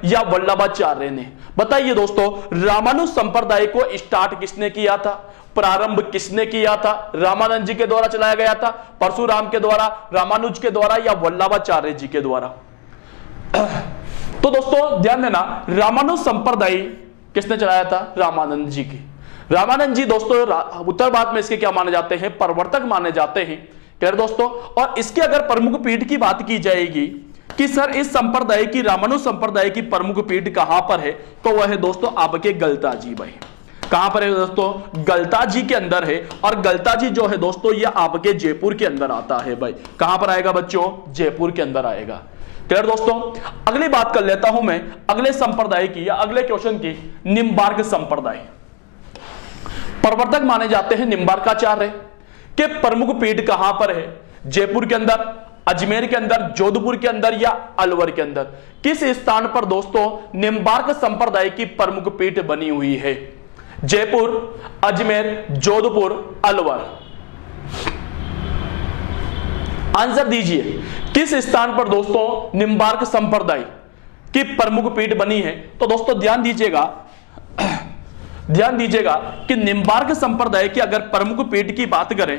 या वल्लभाचार्य ने? बताइए दोस्तों, रामानुज संप्रदाय को स्टार्ट किसने किया था? प्रारंभ किसने किया था? रामानंद जी के द्वारा चलाया गया था, परशुराम के द्वारा, रामानुज के द्वारा या वल्लभाचार्य जी के द्वारा? तो दोस्तों ध्यान देना, रामानुज संप्रदाय किसने चलाया था? रामानंद जी की। रामानंद जी दोस्तों उत्तर भारत में इसके क्या माने जाते हैं? प्रवर्तक माने जाते हैं। क्लियर दोस्तों? और इसके अगर प्रमुख पीठ की बात की जाएगी कि सर इस संप्रदाय की, रामानुज संप्रदाय की प्रमुख पीठ कहां पर है, तो वह है दोस्तों आपके गलता जी भाई। कहां पर है दोस्तों? गलता जी के अंदर है। और गलता जी जो है दोस्तों ये आपके जयपुर के अंदर आता है भाई। कहां पर आएगा बच्चों? जयपुर के अंदर आएगा। क्लियर दोस्तों? अगली बात कर लेता हूं मैं अगले संप्रदाय की या अगले क्वेश्चन की। निम्बार्क संप्रदाय प्रवर्तक माने जाते हैं निम्बार्काचार्य के प्रमुख पीठ कहां पर है? जयपुर के अंदर, अजमेर के अंदर, जोधपुर के अंदर या अलवर के अंदर? किस स्थान पर दोस्तों निम्बार्क संप्रदाय की प्रमुख पीठ बनी हुई है? जयपुर, अजमेर, जोधपुर, अलवर? आंसर दीजिए, किस स्थान पर दोस्तों निम्बार्क संप्रदाय की प्रमुख पीठ बनी है? तो दोस्तों ध्यान दीजिएगा, ध्यान दीजिएगा कि निम्बार्क संप्रदाय की अगर प्रमुख पीठ की बात करें,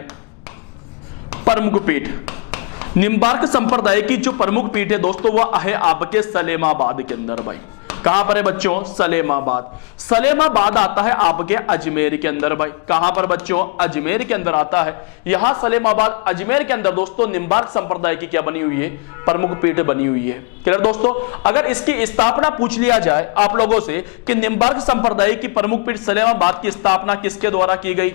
प्रमुख पीठ, निम्बार्क संप्रदाय की जो प्रमुख पीठ है दोस्तों वह है आपके सलेमाबाद के अंदर भाई। कहां पर है बच्चों? सलेमाबाद। सलेमाबाद आता है आपके अजमेर के अंदर भाई। कहां पर बच्चों? अजमेर के अंदर आता है। यहां सलेमाबाद अजमेर के अंदर दोस्तों निम्बार्क संप्रदाय की क्या बनी हुई है? प्रमुख पीठ बनी हुई है। क्लियर दोस्तों? अगर इसकी स्थापना पूछ लिया जाए आप लोगों से कि निम्बार्क संप्रदाय की प्रमुख पीठ सलेमाबाद की स्थापना किसके द्वारा की गई?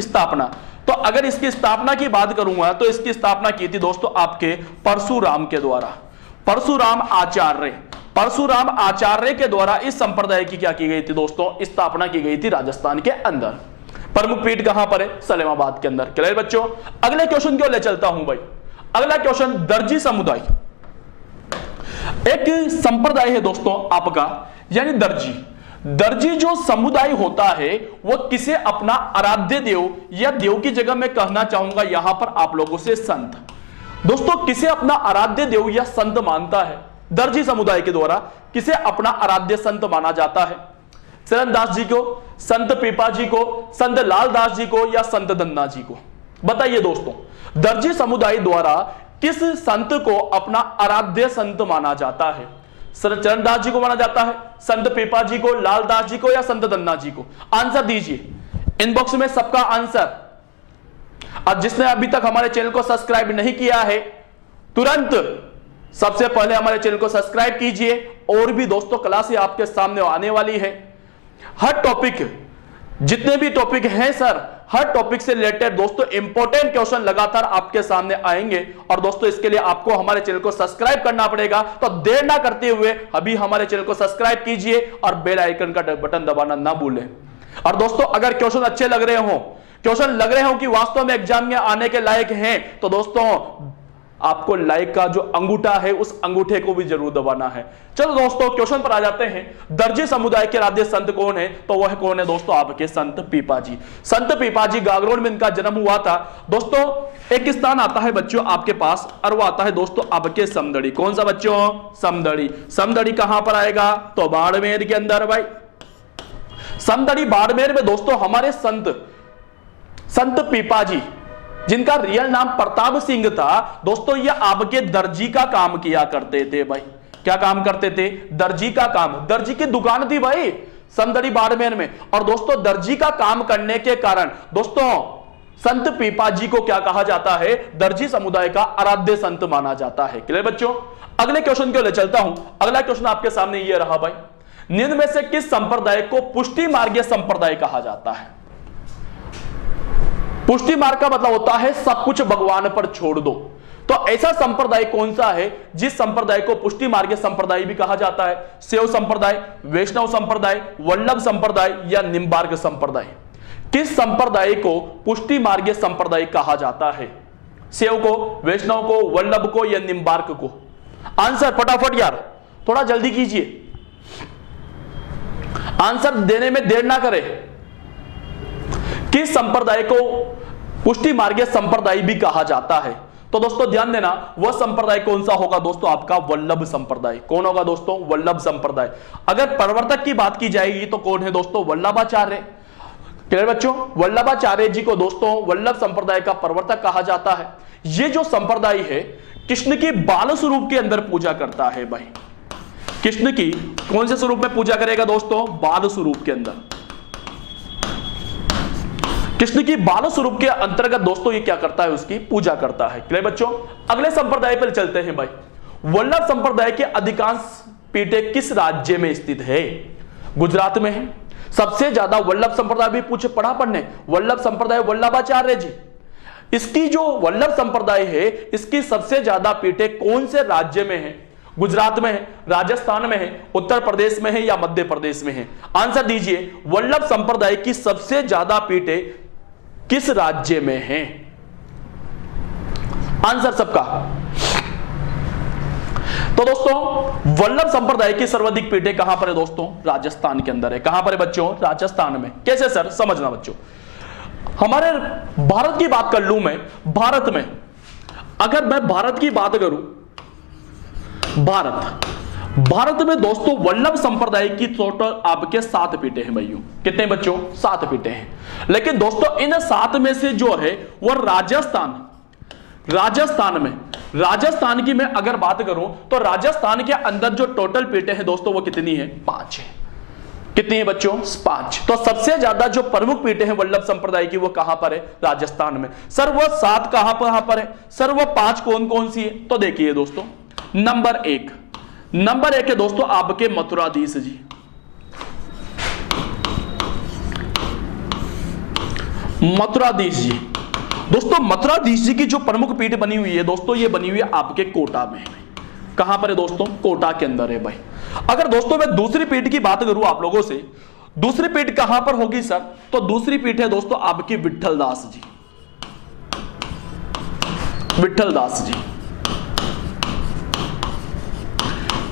स्थापना, तो अगर इसकी स्थापना की बात करूंगा तो इसकी स्थापना की थी दोस्तों आपके परशुराम के द्वारा। परशुराम आचार्य, परशुराम आचार्य के द्वारा इस संप्रदाय की क्या की गई थी दोस्तों? स्थापना की गई थी राजस्थान के अंदर। प्रमुख पीठ कहां पर है? सलेमाबाद के अंदर। क्लियर बच्चों? अगले क्वेश्चन को ले चलता हूं भाई। अगला क्वेश्चन, दर्जी समुदाय एक संप्रदाय है दोस्तों आपका, यानी दर्जी। दर्जी जो समुदाय होता है वो किसे अपना आराध्य देव या देव की जगह मैं कहना चाहूंगा यहां पर आप लोगों से संत। दोस्तों किसे अपना आराध्य देव या संत मानता है? दर्जी समुदाय के द्वारा किसे अपना आराध्य संत माना जाता है? चरणदास जी को, संत पीपा जी को, संत लालदास जी को या संत दन्ना जी को? बताइए दोस्तों, दर्जी समुदाय द्वारा किस संत को अपना आराध्य संत माना जाता है? चरणदास जी को माना जाता है, संत पीपा जी को, लालदास जी को या संत दन्ना जी को? आंसर दीजिए इनबॉक्स में सबका आंसर। अब जिसने अभी तक हमारे चैनल को सब्सक्राइब नहीं किया है तुरंत सबसे पहले हमारे चैनल को सब्सक्राइब कीजिए। और भी दोस्तों क्लासें आपके सामने आने वाली है। हर टॉपिक, जितने भी टॉपिक हैं सर, हर टॉपिक से रिलेटेड दोस्तों इंपॉर्टेंट क्वेश्चन लगातार आपके सामने आएंगे। और दोस्तों इसके लिए आपको हमारे चैनल को सब्सक्राइब करना पड़ेगा। तो देर ना करते हुए अभी हमारे चैनल को सब्सक्राइब कीजिए और बेल आइकन का बटन दबाना ना भूलें। और दोस्तों अगर क्वेश्चन अच्छे लग रहे हो, क्वेश्चन लग रहे हो कि वास्तव में एग्जाम में आने के लायक हैं, तो दोस्तों आपको लाइक का जो अंगूठा है उस अंगूठे को भी जरूर दबाना है। चलो दोस्तों क्वेश्चन पर आ जाते हैं। दर्जी समुदाय के आराध्य संत कौन है? तो वह कौन है दोस्तों? आपके संत पीपा जी। संत पीपा जी गागरोड में इनका जन्म हुआ था। दोस्तों एक स्थान आता है बच्चों आपके पास और वो आता है दोस्तों आपके समदड़ी। कौन सा बच्चों? समदड़ी। समदड़ी कहां पर आएगा? तो बाड़मेर के अंदर भाई। समदड़ी बाड़मेर में दोस्तों हमारे संत पीपा जी, जिनका रियल नाम प्रताप सिंह था दोस्तों, ये आपके दर्जी का काम किया करते थे भाई। क्या काम करते थे? दर्जी का काम। दर्जी की दुकान थी भाई समदड़ी बाड़मेर में। और दोस्तों दर्जी का काम करने के कारण दोस्तों संत पीपा जी को क्या कहा जाता है? दर्जी समुदाय का आराध्य संत माना जाता है। क्लियर बच्चों? अगले क्वेश्चन को ले चलता हूं। अगला क्वेश्चन आपके सामने ये रहा भाई, निम्न में से किस संप्रदाय को पुष्टि मार्गीय संप्रदाय कहा जाता है? पुष्टि मार्ग का मतलब होता है सब कुछ भगवान पर छोड़ दो। तो ऐसा संप्रदाय कौन सा है जिस संप्रदाय को पुष्टि मार्गीय संप्रदाय भी कहा जाता है? शैव संप्रदाय, वैष्णव संप्रदाय, वल्लभ संप्रदाय या निम्बार्क संप्रदाय? किस संप्रदाय को पुष्टि मार्गीय संप्रदाय कहा जाता है? शैव को, वैष्णव को, वल्लभ को या निम्बार्क को? आंसर फटाफट यार, थोड़ा जल्दी कीजिए, आंसर देने में देर ना करें। किस संप्रदाय को पुष्टि मार्गीय संप्रदाय भी कहा जाता है। तो दोस्तों ध्यान देना, वह संप्रदाय कौन सा होगा दोस्तों, आपका वल्लभ संप्रदाय। कौन होगा दोस्तों, वल्लभ संप्रदाय। अगर प्रवर्तक की बात की जाएगी तो कौन है दोस्तों, वल्लभाचार्य। क्लियर बच्चों, वल्लभाचार्य जी को दोस्तों वल्लभ संप्रदाय का प्रवर्तक कहा जाता है। ये जो संप्रदाय है कृष्ण की बाल स्वरूप के अंदर पूजा करता है भाई। कृष्ण की कौन से स्वरूप में पूजा करेगा दोस्तों, बाल स्वरूप के अंदर। कृष्ण की बाल स्वरूप के अंतर्गत दोस्तों ये क्या करता है, उसकी पूजा करता है। क्लियर बच्चों, अगले संप्रदाय पर चलते हैं भाई। वल्लभ संप्रदाय के अधिकांश पीठें किस राज्य में स्थित है, गुजरात में है। सबसे ज्यादा वल्लभ संप्रदाय भी पूछे पढ़ा पढ़ने, वल्लभ संप्रदाय वल्लभाचार्य जी। इसकी जो वल्लभ संप्रदाय है इसकी सबसे ज्यादा पीठें कौन से राज्य में है, गुजरात में है, राजस्थान में है, उत्तर प्रदेश में है या मध्य प्रदेश में है। आंसर दीजिए, वल्लभ संप्रदाय की सबसे ज्यादा पीठें किस राज्य में हैं। आंसर सबका। तो दोस्तों वल्लभ संप्रदाय की सर्वाधिक पीठें कहां पर है दोस्तों, राजस्थान के अंदर है। कहां पर है बच्चों, राजस्थान में। कैसे सर, समझना बच्चों, हमारे भारत की बात कर लूं मैं, भारत में अगर मैं भारत की बात करूं, भारत में दोस्तों वल्लभ संप्रदाय की टोटल आपके 7 पीठें हैं भाइयों। कितने बच्चों, 7 पीठें हैं। लेकिन दोस्तों इन 7 में से जो है वो राजस्थान की मैं अगर बात करूं तो राजस्थान के अंदर जो टोटल पीठें हैं दोस्तों वो कितनी है, 5 है। कितनी है बच्चों, 5। तो सबसे ज्यादा जो प्रमुख पीठें हैं वल्लभ संप्रदाय की वो कहां पर है, राजस्थान में। सर वो 7 कहां पर है, सर वो 5 कौन कौन सी है, तो देखिए दोस्तों, नंबर एक है दोस्तों आपके मथुराधीश जी। मथुराधीश जी दोस्तों, मथुराधीश जी की जो प्रमुख पीठ बनी हुई है दोस्तों, ये बनी हुई है आपके कोटा में। कहां पर है दोस्तों, कोटा के अंदर है भाई। अगर दोस्तों मैं दूसरी पीठ की बात करूं आप लोगों से, दूसरी पीठ कहां पर होगी सर, तो दूसरी पीठ है दोस्तों आपकी विट्ठलदास जी।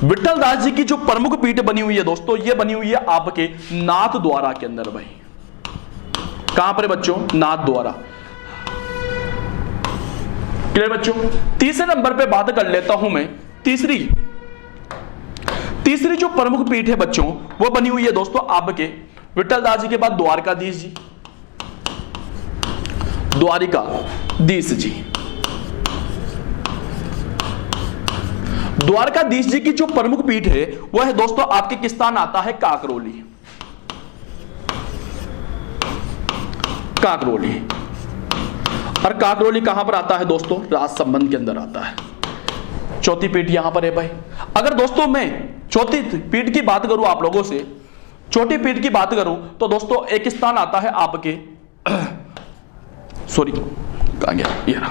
विट्ठलदास जी की जो प्रमुख पीठ बनी हुई है दोस्तों, ये बनी हुई है आपके नाथ द्वारा के अंदर भाई। कहां पर है बच्चों, नाथ द्वारा। क्लियर बच्चों, तीसरे नंबर पे बात कर लेता हूं मैं। तीसरी जो प्रमुख पीठ है बच्चों वो बनी हुई है दोस्तों आपके विट्ठलदास जी के बाद द्वारकाधीश जी। द्वारकाधीश जी की जो प्रमुख पीठ है वह है दोस्तों आपके किस स्थान आता है, काकरोली। और काकरोली कहां पर आता है दोस्तों, राजसमंद के अंदर आता है। चौथी पीठ यहां पर है भाई। अगर दोस्तों मैं चौथी पीठ की बात करूं आप लोगों से, छोटी पीठ की बात करूं तो दोस्तों एक स्थान आता है आपके सॉरी कहां गया ये रहा।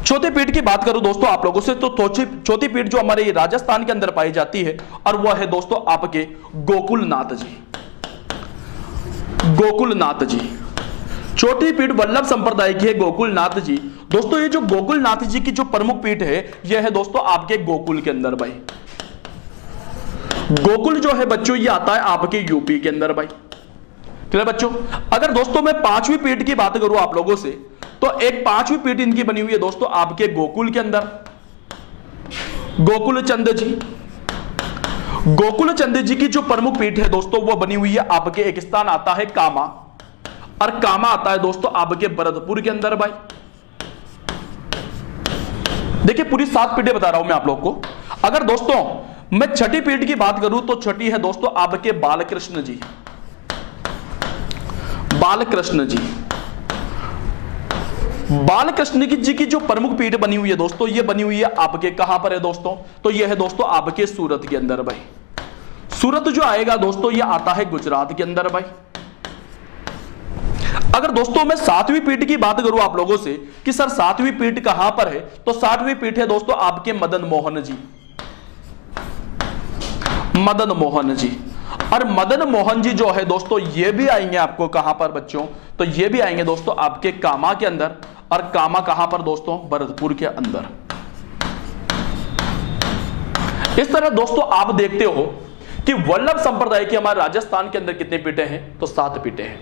चौथी पीठ की बात करूं दोस्तों आप लोगों से, तो चौथी पीठ जो हमारे राजस्थान के अंदर पाई जाती है और वह है दोस्तों आपके गोकुलनाथ जी। चौथी पीठ वल्लभ संप्रदाय की है गोकुलनाथ जी। दोस्तों ये जो गोकुलनाथ जी की जो प्रमुख पीठ है यह है दोस्तों आपके गोकुल के अंदर भाई। गोकुल जो है बच्चों ये आता है आपके यूपी के अंदर भाई। क्लियर बच्चों, अगर दोस्तों मैं 5वीं पीठ की बात करूं आप लोगों से, तो एक 5वीं पीठ इनकी बनी हुई है दोस्तों आपके गोकुल के अंदर। गोकुलचंद जी की जो प्रमुख पीठ है दोस्तों वो बनी हुई है आपके, एक स्थान आता है कामा, और कामा आता है दोस्तों आपके भरतपुर के अंदर भाई। देखिए पूरी 7 पीठें बता रहा हूं मैं आप लोग को। अगर दोस्तों मैं छठी पीठ की बात करूं तो छठी है दोस्तों आपके बालकृष्ण जी की जो प्रमुख पीठ बनी हुई है दोस्तों, ये बनी हुई है आपके कहां पर है दोस्तों, तो ये है दोस्तों आपके सूरत के अंदर भाई। सूरत जो आएगा दोस्तों ये आता है गुजरात के अंदर भाई। अगर दोस्तों मैं 7वीं पीठ की बात करूं आप लोगों से कि सर 7वीं पीठ कहां पर है, तो 7वीं पीठ है दोस्तों आपके मदन मोहन जी। और मदन मोहन जी जो है दोस्तों ये भी आएंगे आपको कहां पर बच्चों, तो ये भी आएंगे दोस्तों आपके कामा के अंदर, और कामा कहां पर दोस्तों, भरतपुर के अंदर। इस तरह दोस्तों आप देखते हो कि वल्लभ संप्रदाय की हमारे राजस्थान के अंदर कितने पीठें हैं, तो 7 पीठें हैं।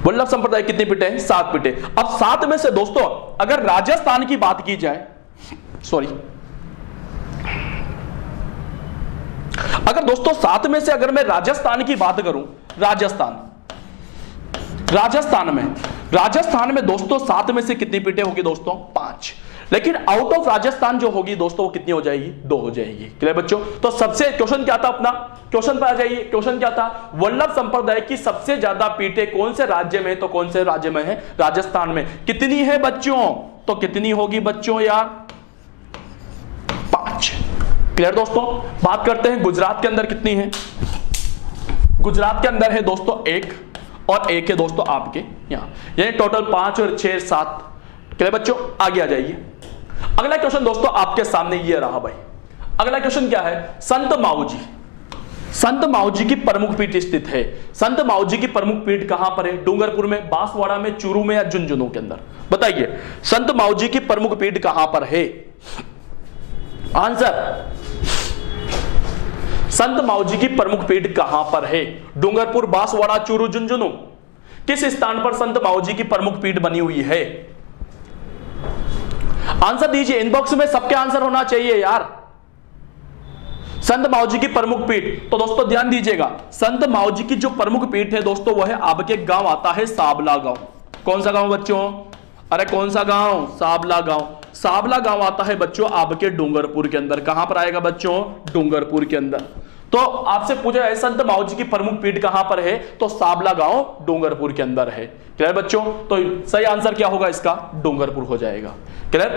वल्लभ संप्रदाय कितनी पीठे हैं? 7 पीठे। अब 7 में से दोस्तों अगर राजस्थान की बात की जाए, अगर दोस्तों 7 में से अगर मैं राजस्थान की बात करूं, राजस्थान में दोस्तों 7 में से कितनी पीठे होगी दोस्तों? 5। लेकिन आउट ऑफ राजस्थान जो होगी दोस्तों वो कितनी हो जाएगी? 2 हो जाएगी। क्लियर बच्चों? तो सबसे क्वेश्चन क्या था अपना? क्वेश्चन पर आ जाइए। क्वेश्चन क्या था? वल्लभ संप्रदाय की सबसे ज्यादा पीठे कौन से राज्य में? तो कौन से राज्य में है? राजस्थान में। कितनी है बच्चों? तो कितनी होगी बच्चों यार? 5। क्लियर दोस्तों? बात करते हैं गुजरात के अंदर कितनी है। गुजरात के अंदर है दोस्तों 1 और 1 है दोस्तों आपके यहां, यानी टोटल 5 और 6 7। क्लियर बच्चों? आगे आ जाइए। अगला क्वेश्चन दोस्तों आपके सामने ये रहा भाई। अगला क्वेश्चन क्या है? संत माऊजी की प्रमुख पीठ स्थित है। संत माऊजी की प्रमुख पीठ कहां पर है? डूंगरपुर में, बांसवाड़ा में, चूरू में या झुंझुनू के अंदर? बताइए संत माऊजी की प्रमुख पीठ कहां पर है? आंसर, संत माऊजी की प्रमुख पीठ कहां पर है? डूंगरपुर, बांसवाड़ा, चूरू, झुंझुनू? किस स्थान पर संत माऊजी की प्रमुख पीठ बनी हुई है? आंसर दीजिए। इनबॉक्स में सबके आंसर होना चाहिए यार। संत माऊजी की प्रमुख पीठ, तो दोस्तों ध्यान दीजिएगा, संत माऊजी की जो प्रमुख पीठ है दोस्तों वो है आपके गांव आता है साबला गांव। कौन सा गांव बच्चों? अरे कौन सा गांव? साबला गांव। साबला गांव आता है बच्चों आपके डूंगरपुर के अंदर। कहां पर आएगा बच्चों? डूंगरपुर के अंदर। तो आपसे पूछा है संत माऊजी की प्रमुख पीठ कहां पर है? तो साबला गांव डूंगरपुर के अंदर है। क्लियर बच्चों? तो सही आंसर क्या होगा इसका? डूंगरपुर हो जाएगा। क्लियर?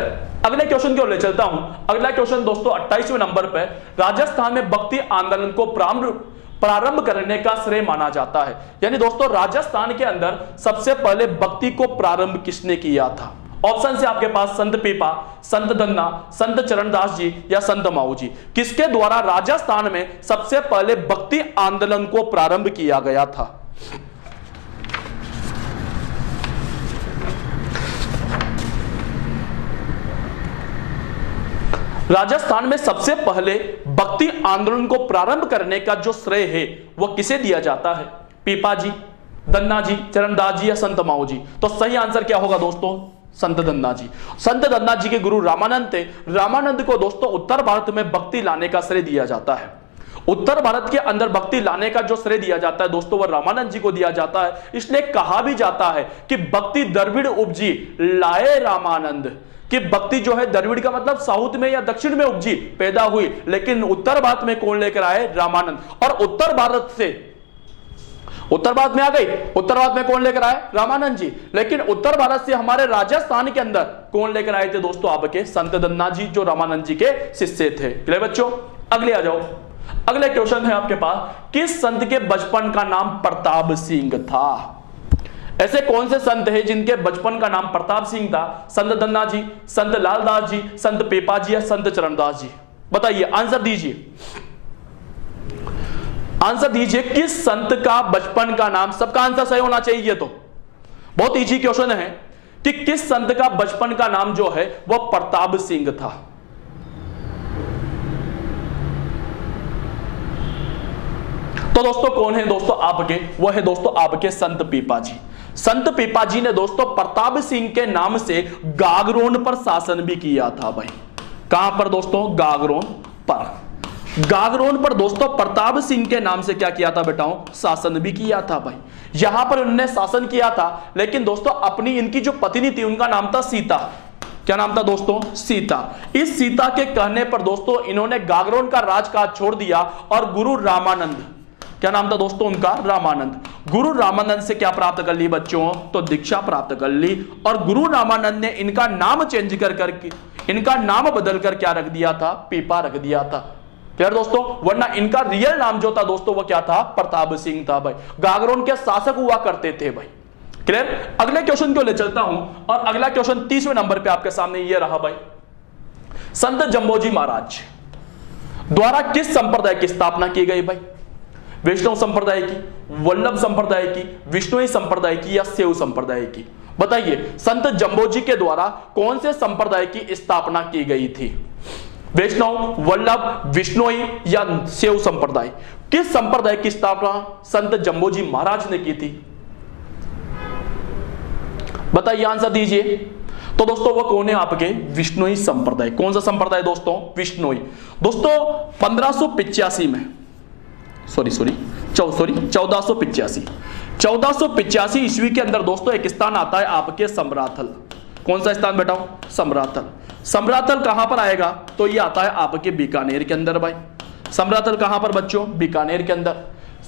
अगले क्वेश्चन की ओर ले चलता हूं। अगला क्वेश्चन दोस्तों 28वें नंबर पे, राजस्थान में भक्ति आंदोलन को प्रारंभ करने का श्रेय माना जाता है। यानी दोस्तों राजस्थान के अंदर सबसे पहले भक्ति को प्रारंभ किसने किया था? ऑप्शन से आपके पास संत पीपा, संत धन्ना, संत चरणदास जी या संत माऊ जी। किसके द्वारा राजस्थान में सबसे पहले भक्ति आंदोलन को प्रारंभ किया गया था? राजस्थान में सबसे पहले भक्ति आंदोलन को प्रारंभ करने का जो श्रेय है वो किसे दिया जाता है? पीपा जी, धन्ना जी, चरणदास जी या संत माऊ जी? तो सही आंसर क्या होगा दोस्तों? संत धन्ना जी। संत धन्ना जी के गुरु रामानंद थे। रामानंद को दोस्तों उत्तर भारत में भक्ति लाने का श्रेय दिया जाता है। उत्तर भारत के अंदर भक्ति लाने का जो श्रेय दिया जाता है दोस्तों वह रामानंद जी को दिया जाता है। इसलिए कहा भी जाता है कि भक्ति द्रविड़ उपजी लाए रामानंद, कि भक्ति जो है द्रविड़ का मतलब साउथ में या दक्षिण में उपजी, पैदा हुई, लेकिन उत्तर भारत में कौन लेकर आए? रामानंद। और उत्तर भारत में आ गई, उत्तर भारत में कौन लेकर आए? रामानंद जी। लेकिन उत्तर भारत से हमारे राजस्थान के अंदर कौन लेकर आए थे दोस्तों? आपके संत धन्ना जी, जो रामानंद जी के शिष्य थे। क्लियर बच्चों? अगले आ जाओ। अगले क्वेश्चन है आपके पास, किस संत के बचपन का नाम प्रताप सिंह था? ऐसे कौन से संत हैं जिनके बचपन का नाम प्रताप सिंह था? संत धन्ना जी, संत लालदास जी, संत पेपा जी या संत चरणदास जी? बताइए, आंसर दीजिए। आंसर दीजिए, किस संत का बचपन का नाम? सबका आंसर सही होना चाहिए। तो बहुत इजी क्वेश्चन है कि किस संत का बचपन का नाम जो है वह प्रताप सिंह था। तो दोस्तों कौन है दोस्तों आपके? वह है दोस्तों आपके संत पीपा जी। संत पीपा जी ने दोस्तों प्रताप सिंह के नाम से गागरोन पर शासन भी किया था भाई। कहां पर दोस्तों? गागरोन पर। गागरोन पर दोस्तों प्रताप सिंह के नाम से क्या किया था बेटाओं? शासन भी किया था भाई। यहां पर उन्होंने शासन किया था, लेकिन दोस्तों अपनी इनकी जो पत्नी थी उनका नाम था सीता। क्या नाम था दोस्तों? सीता। इस सीता के कहने पर दोस्तों इन्होंने गागरोन का राजकाज छोड़ दिया और गुरु रामानंद, क्या नाम था दोस्तों उनका? रामानंद। गुरु रामानंद से क्या प्राप्त कर ली बच्चों? तो दीक्षा प्राप्त कर ली। और गुरु रामानंद ने इनका नाम चेंज करके, इनका नाम बदल कर क्या रख दिया था? पीपा रख दिया था। क्लियर दोस्तों? वरना इनका रियल नाम जो था दोस्तों वो क्या था? प्रताप सिंह था भाई। गागरोन के शासक हुआ करते थे भाई। क्लियर? अगले क्वेश्चन को ले चलता हूं और अगला क्वेश्चन 30वें नंबर पे आपके सामने ये रहा भाई। संत जम्बोजी महाराज द्वारा किस संप्रदाय की स्थापना की गई भाई? वैष्णव संप्रदाय की, वल्लभ संप्रदाय की, विष्णुई संप्रदाय की या शैव संप्रदाय की? बताइए, संत जम्बोजी के द्वारा कौन से संप्रदाय की स्थापना की गई थी? वैष्णव, वल्लभ, विष्णोई या शैव संप्रदाय? किस संप्रदाय की स्थापना संत जम्बोजी महाराज ने की थी? बताइए, आंसर दीजिए। तो दोस्तों वो कौन है आपके? विष्णोई संप्रदाय। कौन सा संप्रदाय दोस्तों? विष्णोई। दोस्तों 1585 में 1485 ईस्वी के अंदर दोस्तों एक स्थान आता है आपके समराथल। कौन सा स्थान बेटा? समराथल। समराथल कहां पर आएगा? तो ये आता है आपके बीकानेर के अंदर भाई। समराथल कहां पर बच्चों? बीकानेर के अंदर।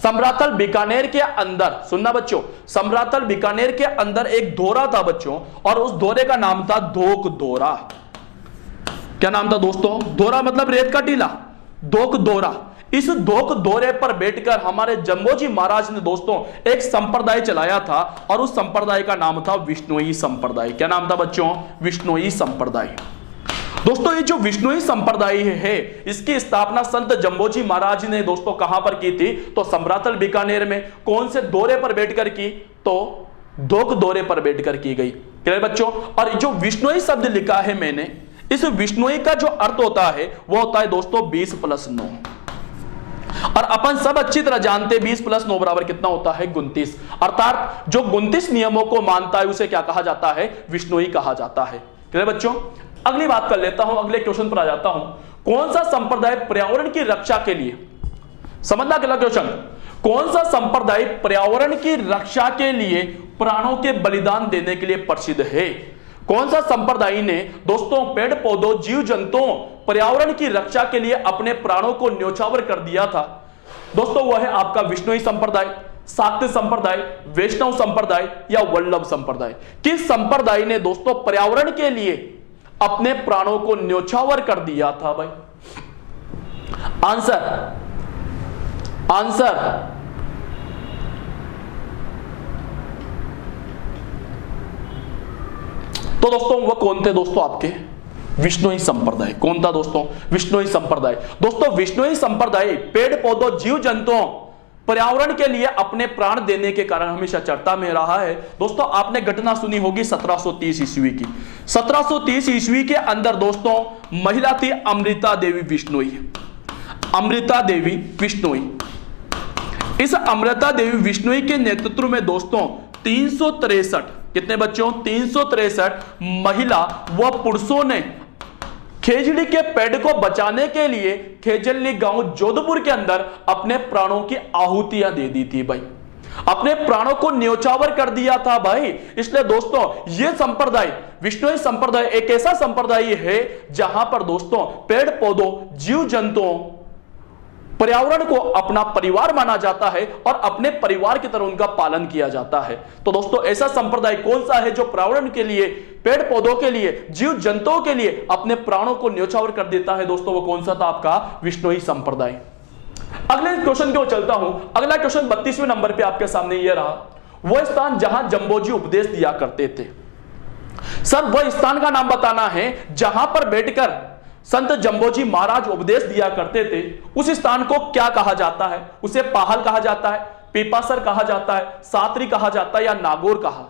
समराथल बीकानेर के अंदर, सुनना बच्चों, समराथल बीकानेर के अंदर एक दोरा था बच्चों, और उस दोरे का नाम था धोक दोरा। क्या नाम था दोस्तों? दोरा मतलब रेत का टीला, धोक दोरा। इस धोक दोरे पर बैठकर हमारे जम्बोजी महाराज ने दोस्तों एक संप्रदाय चलाया था, और उस संप्रदाय का नाम था विष्णोई संप्रदाय। क्या नाम था बच्चों? विष्णोई संप्रदाय। दोस्तों ये जो विष्णोई संप्रदाय है, इसकी स्थापना संत जम्बोजी महाराज ने दोस्तों कहां पर की थी? तो समराथल बीकानेर में। कौन से दोरे पर बैठकर की? तो धोक दोरे पर बैठकर की गई। क्लियर बच्चों? और जो विष्णोई शब्द लिखा है मैंने, इस विष्णोई का जो अर्थ होता है वो होता है दोस्तों 20+9। और अपन सब अच्छी तरह जानते हैं 20+9 बराबर कितना होता है? 29। अर्थात जो 29 नियमों को मानता है उसे क्या कहा जाता है? विष्णोई कहा जाता है। क्लियर बच्चों? अगली बात कर लेता हूं, अगले क्वेश्चन पर आ जाता हूं। कौन सा संप्रदाय पर्यावरण की रक्षा के लिए, समझना अगला क्वेश्चन, कौन सा संप्रदाय पर्यावरण की रक्षा के लिए प्राणों के बलिदान देने के लिए प्रसिद्ध है? कौन सा संप्रदाय ने दोस्तों पेड़ पौधों, जीव जंतुओं, पर्यावरण की रक्षा के लिए अपने प्राणों को न्योछावर कर दिया था? दोस्तों वह है आपका विष्णोई संप्रदाय, शाक्त संप्रदाय, वैष्णव संप्रदाय या वल्लभ संप्रदाय। किस संप्रदाय ने दोस्तों पर्यावरण के लिए अपने प्राणों को न्योछावर कर दिया था भाई? आंसर तो दोस्तों वह कौन थे दोस्तों? आपके विष्णोई संप्रदाय। कौन था दोस्तों? विष्णोई संप्रदाय। दोस्तों विष्णोई संप्रदाय पेड़ पौधों, जीव जंतुओं, पर्यावरण के लिए अपने प्राण देने के कारण हमेशा चर्चा में रहा है। दोस्तों आपने घटना सुनी होगी 1730 ईस्वी की। 1730 ईस्वी के अंदर दोस्तों महिला थी अमृता देवी विष्णोई। अमृता देवी विष्णोई। इस अमृता देवी विष्णोई के नेतृत्व में दोस्तों 363, कितने बच्चों? 363 महिला व पुरुषों ने खेजड़ी के पेड़ को बचाने के लिए खेजली गांव जोधपुर के अंदर अपने प्राणों की आहुतियां दे दी थी भाई। अपने प्राणों को न्योछावर कर दिया था भाई। इसलिए दोस्तों यह संप्रदाय, विष्णोई संप्रदाय, एक ऐसा संप्रदाय है जहां पर दोस्तों पेड़ पौधों, जीव जंतुओं, पर्यावरण को अपना परिवार माना जाता है और अपने परिवार की तरह उनका पालन किया जाता है। तो दोस्तों ऐसा संप्रदाय कौन सा है जो पर्यावरण के लिए, पेड़ पौधों के लिए, जीव जंतुओं के लिए अपने प्राणों को न्योछावर कर देता है? दोस्तों वो कौन सा था? आपका विष्णोई संप्रदाय। अगले क्वेश्चन की ओर चलता हूं। अगला क्वेश्चन 32वें नंबर पे आपके सामने यह रहा, वह स्थान जहां जम्बोजी उपदेश दिया करते थे। सर वह स्थान का नाम बताना है जहां पर बैठकर संत जम्बोजी महाराज उपदेश दिया करते थे। उस स्थान को क्या कहा जाता है? उसे पाहल कहा जाता है, पीपासर कहा जाता है, सात्री कहा जाता है या नागौर कहा?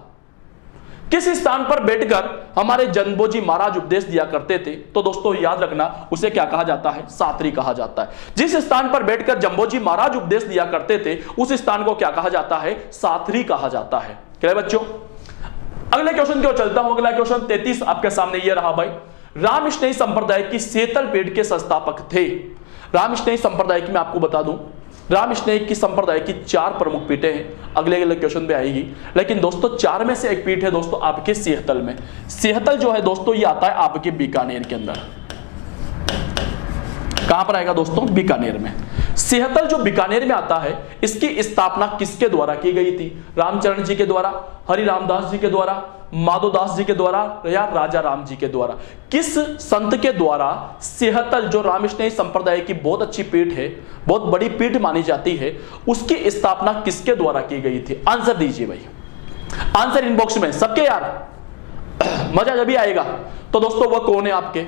किस स्थान पर बैठकर हमारे जम्बोजी महाराज उपदेश दिया करते थे? तो दोस्तों याद रखना उसे क्या कहा जाता है? सात्री कहा जाता है। जिस स्थान पर बैठकर जम्बोजी महाराज उपदेश दिया करते थे उस स्थान को क्या कहा जाता है? सात्री कहा जाता है। क्या बच्चों? अगले क्वेश्चन की ओर चलता हूं। अगला क्वेश्चन 33 आपके सामने यह रहा भाई, रामस्नेही संप्रदाय की सेतल पीठ के संस्थापक थे। रामस्नेही संप्रदाय की मैं आपको बता दूं, रामस्नेही की संप्रदाय की 4 प्रमुख पीठें हैं। अगले क्वेश्चन पे आएगी, लेकिन दोस्तों 4 में से एक पीठ है दोस्तों आपके सेहतल में। सेहतल जो है दोस्तों ये आता है आपके बीकानेर के अंदर। कहां पर आएगा दोस्तों? बीकानेर में। सेहतल जो बीकानेर में आता है, इसकी स्थापना किसके द्वारा की गई थी? रामचरण जी के द्वारा, हरि रामदास जी के द्वारा, माधोदास जी के द्वारा या राजा राम जी के द्वारा? किस संत के द्वारा सेहतल जो रामस्नेही संप्रदाय की बहुत अच्छी पीठ है, बहुत बड़ी पीठ मानी जाती है, उसकी स्थापना किसके द्वारा की गई थी? आंसर दीजिए भाई, आंसर इनबॉक्स में सबके यार, मजा जब भी आएगा। तो दोस्तों वह कौन है आपके?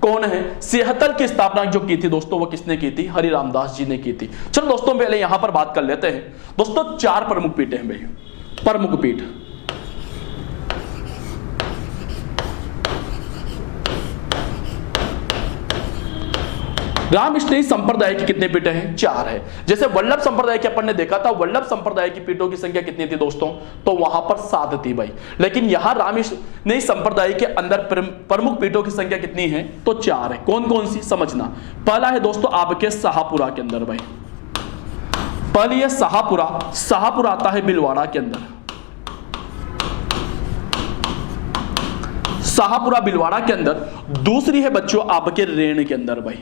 कौन है? सेहतल की स्थापना जो की थी दोस्तों वो किसने की थी? हरि रामदास जी ने की थी। चलो दोस्तों पहले यहां पर बात कर लेते हैं। दोस्तों 4 प्रमुख पीठें हैं भाई, प्रमुख पीठ। रामकृष्ण संप्रदाय की कितने पीठें हैं? 4 है। जैसे वल्लभ संप्रदाय की अपन ने देखा था, वल्लभ संप्रदाय की पीठों की संख्या कितनी थी दोस्तों? तो वहां पर 7 थी भाई। लेकिन यहां रामकृष्ण संप्रदाय के अंदर प्रमुख पीठों की संख्या कितनी है? तो 4 है। कौन कौन सी समझना। पहला है दोस्तों आपके शाहपुरा के अंदर भाई, पहली है शाहपुरा, शाहपुरा आता है भीलवाड़ा के अंदर, शाहपुरा भीलवाड़ा के अंदर। दूसरी है बच्चों आपके रेण के अंदर भाई,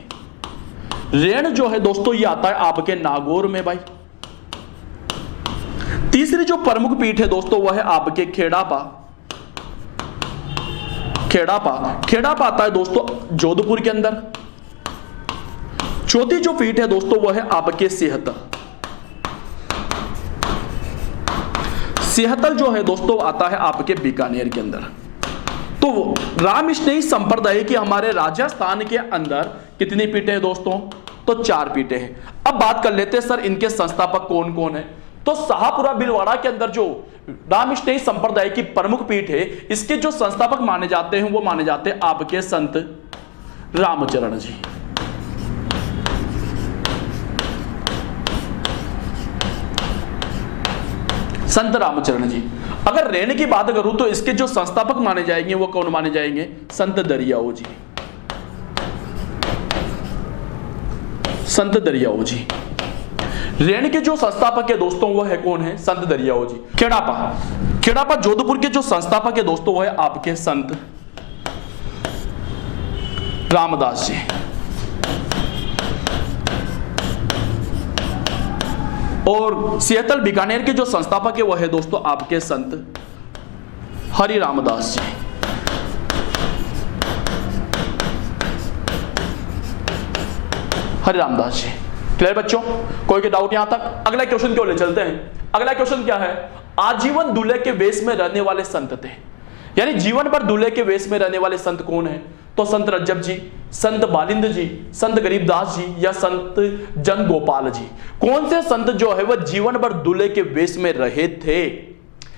रेण जो है दोस्तों ये आता है आपके नागौर में भाई। तीसरी जो प्रमुख पीठ है दोस्तों वह है आपके खेड़ापा, खेड़ापा, खेड़ापा आता है दोस्तों जोधपुर के अंदर। चौथी जो पीठ है दोस्तों वह है आपके सिहतल, सिहतल जो है दोस्तों आता है आपके बीकानेर के अंदर। तो रामकृष्ण संप्रदाय की हमारे राजस्थान के अंदर कितनी पीठें हैं दोस्तों? तो 4 पीठें हैं। अब बात कर लेते हैं सर इनके संस्थापक कौन कौन है। तो शाहपुरा भीलवाड़ा के अंदर जो रामकृष्ण संप्रदाय की प्रमुख पीठ है, इसके जो संस्थापक माने जाते हैं वो माने जाते हैं आपके संत रामचरण जी। संत रामचरण जी। अगर रेण की बात करूं तो इसके जो संस्थापक माने जाएंगे वो कौन माने जाएंगे? संत दरियाओ जी, संत दरियाओ जी। रेण के जो संस्थापक है दोस्तों वो है कौन है? संत दरियाओ जी। खेड़ापा, खेड़ापा जोधपुर के जो संस्थापक है दोस्तों वो है आपके संत रामदास जी। और सिहतल बीकानेर के जो संस्थापक है वह है दोस्तों आपके संत हरि रामदास जी। हरि रामदास जी। क्लियर बच्चों? कोई के डाउट यहां तक? अगला क्वेश्चन क्यों ले चलते हैं। अगला क्वेश्चन क्या है? आजीवन दूल्हे के वेश में रहने वाले संत थे, यानी जीवन भर दूल्हे के वेश में रहने वाले संत कौन है? तो संत रज्जब जी, संत बालिंद जी, संत गरीबदास जी या संत जन गोपाल जी। कौन से संत जो है वह जीवन भर दूल्हे के वेश में रहे थे?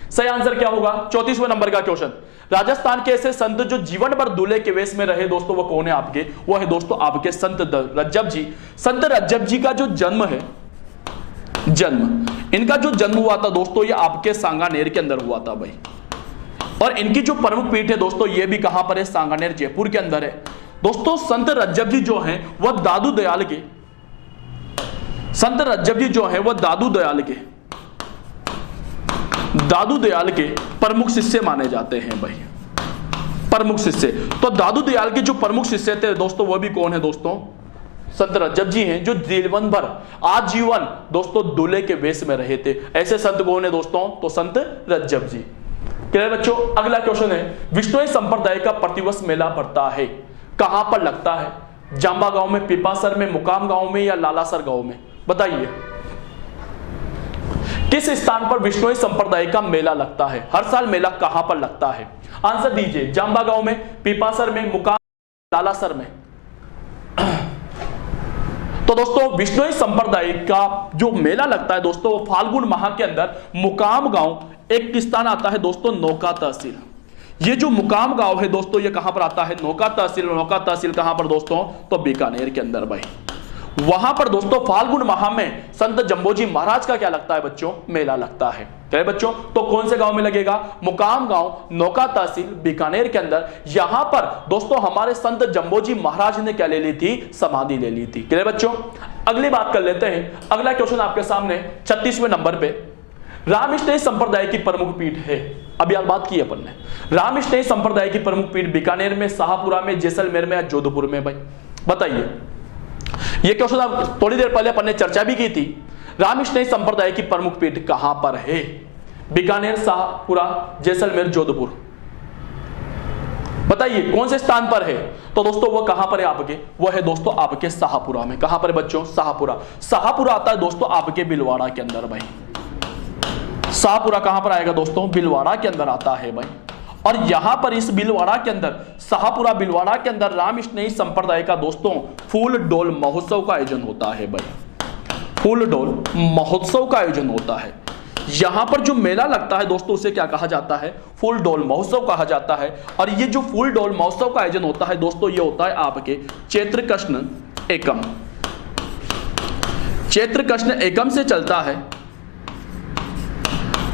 सही आंसर क्या होगा? 34वें नंबर का क्वेश्चन। राजस्थान के ऐसे संत जो जीवन भर दूल्हे के वेश में रहे दोस्तों वो कौन है आपके? वो है दोस्तों आपके संत रज्जब जी। संत रज्जब जी का जो जन्म है, जन्म इनका जो जन्म हुआ था दोस्तों ये आपके सांगानेर के अंदर हुआ था भाई। और इनकी जो प्रमुख पीठ है दोस्तों ये भी कहां पर है? सांगानेर जयपुर के अंदर है दोस्तों। संत रज्जब जी जो हैं वह दादू दयाल के, संत रज्जब जी जो हैं वह दादू दयाल के प्रमुख शिष्य माने जाते हैं भाई, प्रमुख शिष्य। तो दादू दयाल के जो प्रमुख शिष्य थे दोस्तों वो भी कौन है दोस्तों? संत रज्जब जी हैं जो जीवन भर आजीवन दोस्तों दूल्हे के वेश में रहे थे। ऐसे संत कौन है दोस्तों? तो संत रज्जब जी। क्लियर बच्चों? अगला क्वेश्चन है विष्णोई संप्रदाय का प्रतिवर्ष मेला पड़ता है, कहां पर लगता है? जांबा गांव में, पीपासर में, मुकाम गांव में या लालासर गांव में? बताइए किस स्थान पर विष्णोई संप्रदाय का मेला लगता है? हर साल मेला कहां पर लगता है? आंसर दीजिए। जांबा गांव में, पीपासर में, मुकाम, लालासर में। तो दोस्तों विष्णोई संप्रदाय का जो मेला लगता है दोस्तों वो फाल्गुन माह के अंदर मुकाम गांव, एक स्थान आता है दोस्तों नौका तहसील। ये जो मुकाम गांव है दोस्तों ये कहां पर आता है? नौका तहसील। नौका तहसील कहां पर दोस्तों? तो बीकानेर के अंदर भाई। वहां पर दोस्तों फाल्गुन माह में संत जंबोजी महाराज का क्या लगता है बच्चों? मेला लगता है। क्या बच्चों? तो कौन से गांव में लगेगा? मुकाम गांव, नौका तहसील, बीकानेर के अंदर। यहां पर दोस्तों हमारे संत जंबोजी महाराज ने क्या ले ली थी? समाधि ले ली थी। क्या बच्चों? अगली बात कर लेते हैं। अगला क्वेश्चन आपके सामने 36वें नंबर पे रामकृष्ण संप्रदाय की प्रमुख पीठ है। अभी यार बात की अपन ने। रामकृष्ण संप्रदाय की प्रमुख पीठ बीकानेर में, शाहपुरा में, जैसलमेर में या जोधपुर में भाई? बताइए। ये क्वेश्चन आप थोड़ी देर पहले अपन ने चर्चा भी की थी। रामकृष्ण संप्रदाय की प्रमुख पीठ कहां पर है? बीकानेर, शाहपुरा, जैसलमेर, जोधपुर। बताइए कौन से स्थान पर है? तो दोस्तों वो कहां पर है आपके? वो है दोस्तों आपके शाहपुरा में। कहां पर बच्चों? शाहपुरा। शाहपुरा आता है दोस्तों आपके भीलवाड़ा के अंदर भाई। शाहपुरा कहां पर आएगा दोस्तों? भीलवाड़ा के अंदर आता है भाई। और यहां पर इस भीलवाड़ा के अंदर, शाहपुरा भीलवाड़ा के अंदर रामकृष्ण संप्रदाय का दोस्तों फूल डोल महोत्सव का आयोजन होता है भाई। फूल डोल महोत्सव का आयोजन होता है। यहां पर जो मेला लगता है दोस्तों उसे क्या कहा जाता है? फूल डोल महोत्सव कहा जाता है। और ये जो फूल डोल महोत्सव का आयोजन होता है दोस्तों ये होता है आपके चैत्र कृष्ण एकम। चैत्र कृष्ण एकम से चलता है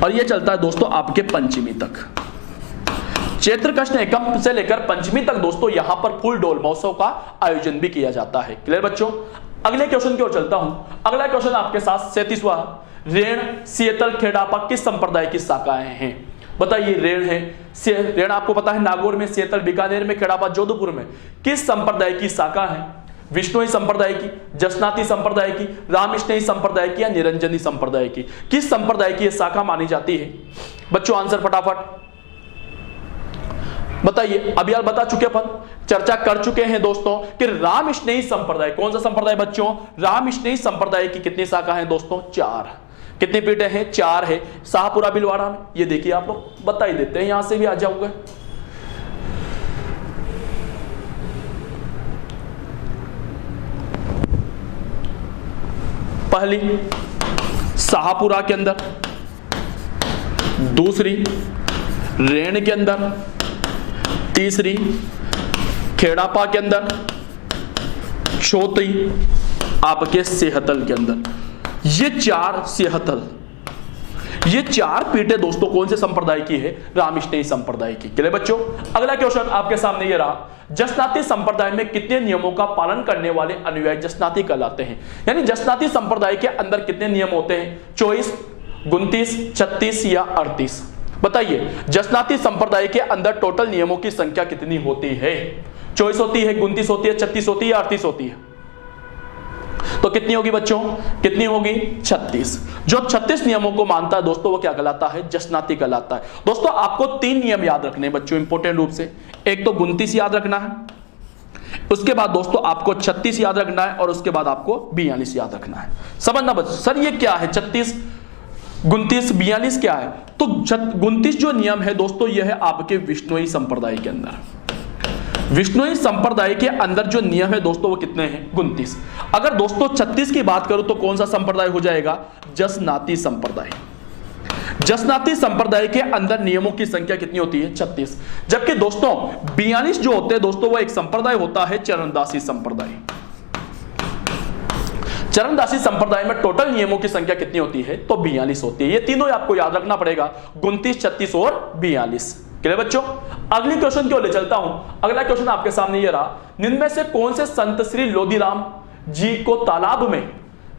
और यह चलता है दोस्तों आपके पंचमी तक। चैत्र कृष्ण एकम से लेकर पंचमी तक दोस्तों यहां पर फूल डोल महोत्सव का आयोजन भी किया जाता है। क्लियर बच्चों? अगले क्वेश्चन की ओर चलता हूं। अगला क्वेश्चन आपके साथ 37वां। रेण, सियतल, खेड़ापा किस संप्रदाय की शाखाएं हैं? बताइए। रेण है, रेण आपको पता है नागौर में, सियतल बीकानेर में, खेड़ापा जोधपुर में। किस संप्रदाय की शाखा है? विष्णुई संप्रदाय की, जसनाती संप्रदाय की, रामकृष्णी संप्रदाय की या निरंजनी संप्रदाय की? किस संप्रदाय की यह शाखा मानी जाती है? बच्चों आंसर फटाफट बताइए। अभी यार बता चुके अपन, चर्चा कर चुके हैं दोस्तों कि रामकृष्णी संप्रदाय। कौन सा संप्रदाय बच्चों? रामकृष्णी संप्रदाय की कितनी शाखा है दोस्तों? 4। कितनी पीठे हैं? 4 है। शाहपुरा भीलवाड़ा में, ये देखिए आप लोग बता ही देते हैं, यहां से भी आ जाऊंगा। पहली शाहपुरा के अंदर, दूसरी रेण के अंदर, तीसरी खेड़ापा के अंदर, चौथी आपके सेहतल के अंदर। ये 4 सेहतल, ये 4 पीठे दोस्तों कौन से संप्रदाय की है? रामकृष्णी संप्रदाय की। क्लियर बच्चों? अगला क्वेश्चन आपके सामने ये रहा। जसनाती संप्रदाय में कितने नियमों का पालन करने वाले अनुयायी जसनाती कहलाते हैं? यानी जसनाती संप्रदाय के अंदर कितने नियम होते हैं? 24, 29, 36 या 38? बताइए। जसनाती संप्रदाय के अंदर टोटल नियमों की संख्या कितनी होती है? 24 होती है, 29 होती है, 36 होती है या 38 होती है? तो कितनी होगी बच्चों? कितनी होगी? 36। जो 36 नियमों को मानता है दोस्तों वो क्या कहलाता है? जसनाती कहलाता है। दोस्तों आपको 3 नियम याद रखने हैं बच्चों इंपॉर्टेंट रूप से। एक तो 29 याद रखना है, उसके बाद दोस्तों आपको 36 याद रखना है और उसके बाद आपको 42 याद रखना है। समझना बच्चों। सर ये क्या है? 36, 29, 42 क्या है? तो 29 जो नियम है दोस्तों यह है आपके विष्णुई संप्रदाय के अंदर। विष्णुई संप्रदाय के अंदर जो नियम है दोस्तों वो कितने हैं? 29। अगर दोस्तों 36 की बात करूं तो कौन सा संप्रदाय हो जाएगा? जसनाती संप्रदाय। जसनाती संप्रदाय के अंदर नियमों की संख्या कितनी होती है? 36। जबकि दोस्तों 42 जो होते हैं दोस्तों वो एक संप्रदाय होता है चरणदासी संप्रदाय। चरणदासी संप्रदाय में टोटल नियमों की संख्या कितनी होती है? तो 42 होती है। ये तीनों आपको याद रखना पड़ेगा, 29, 36 और 42। क्लियर बच्चों? अगली क्वेश्चन की ओर ले चलता हूं। अगला क्वेश्चन आपके सामने ये रहा। निम्न में से कौन से संत श्री लोधीराम जी को तालाब में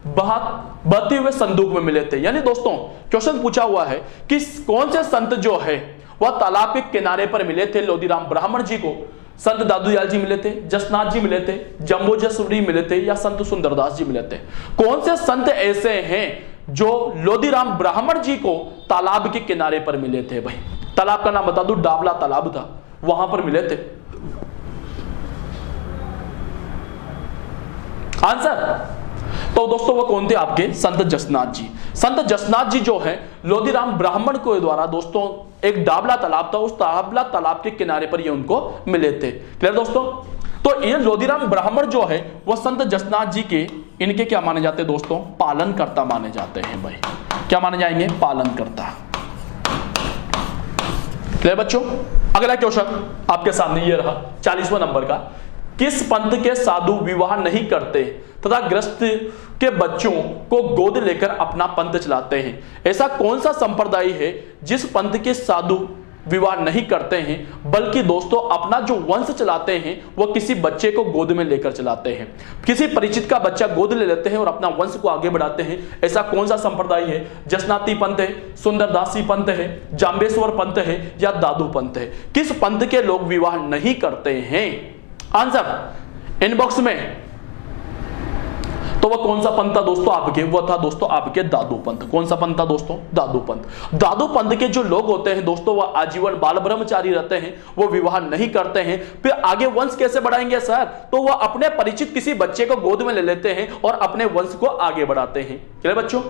बहते हुए संदूक में मिले थे? यानी दोस्तों क्वेश्चन पूछा हुआ है कि कौन से संत जो है वह तालाब के किनारे पर मिले थे लोधीराम ब्राह्मण जी को? संत दादूदयाल जी मिले थे, जसनाथ जी मिले थे, जम्बूजसुरी मिले थे या संत सुंदरदास जी मिले थे? कौन से संत ऐसे हैं जो लोधीराम ब्राह्मण जी को तालाब के किनारे पर मिले थे? भाई तालाब का नाम बता दूं, डाबला तालाब था, वहां पर मिले थे। आंसर तो दोस्तों वो कौन थे? आपके संत जसनाथ जी। संत जसनाथ जी जो है लोधीराम ब्राह्मण को द्वारा दोस्तों एक डाबला तालाब था, उस डाबला तालाब के किनारे पर ये उनको मिले थे। क्लियर दोस्तों? तो ये लोधीराम ब्राह्मण जो है वो संत जसनाथ जी के इनके क्या माने जाते हैं दोस्तों? पालनकर्ता माने जाते हैं। भाई क्या माने जाएंगे? पालनकर्ता। क्लियर बच्चों? अगला क्वेश्चन आपके सामने ये रहा 40वां नंबर का। किस पंथ के साधु विवाह नहीं करते तथा ग्रस्त के बच्चों को गोद लेकर अपना पंथ चलाते हैं? ऐसा कौन सा संप्रदाय है जिस पंथ के साधु विवाह नहीं करते हैं बल्कि दोस्तों अपना जो वंश चलाते हैं वो किसी बच्चे को गोद में लेकर चलाते हैं? किसी परिचित का बच्चा गोद ले लेते हैं और अपना वंश को आगे बढ़ाते हैं। ऐसा कौन सा संप्रदाय है? जसनाती पंथ है, सुंदरदासी पंथ है, जाम्बेश्वर पंथ है या दादू पंथ है? किस पंथ के लोग विवाह नहीं करते हैं? आंसर इनबॉक्स में। तो वह कौन सा पंथ था दोस्तों आपके? वह था दोस्तों आपके दादू पंथ। कौन सा पंथ था दोस्तों? दादू पंथ। दादू पंथ के जो लोग होते हैं दोस्तों वह आजीवन बाल ब्रह्मचारी रहते हैं, वो विवाह नहीं करते हैं। फिर आगे वंश कैसे बढ़ाएंगे सर? तो वह अपने परिचित किसी बच्चे को गोद में ले लेते हैं और अपने वंश को आगे बढ़ाते हैं। क्लियर बच्चों?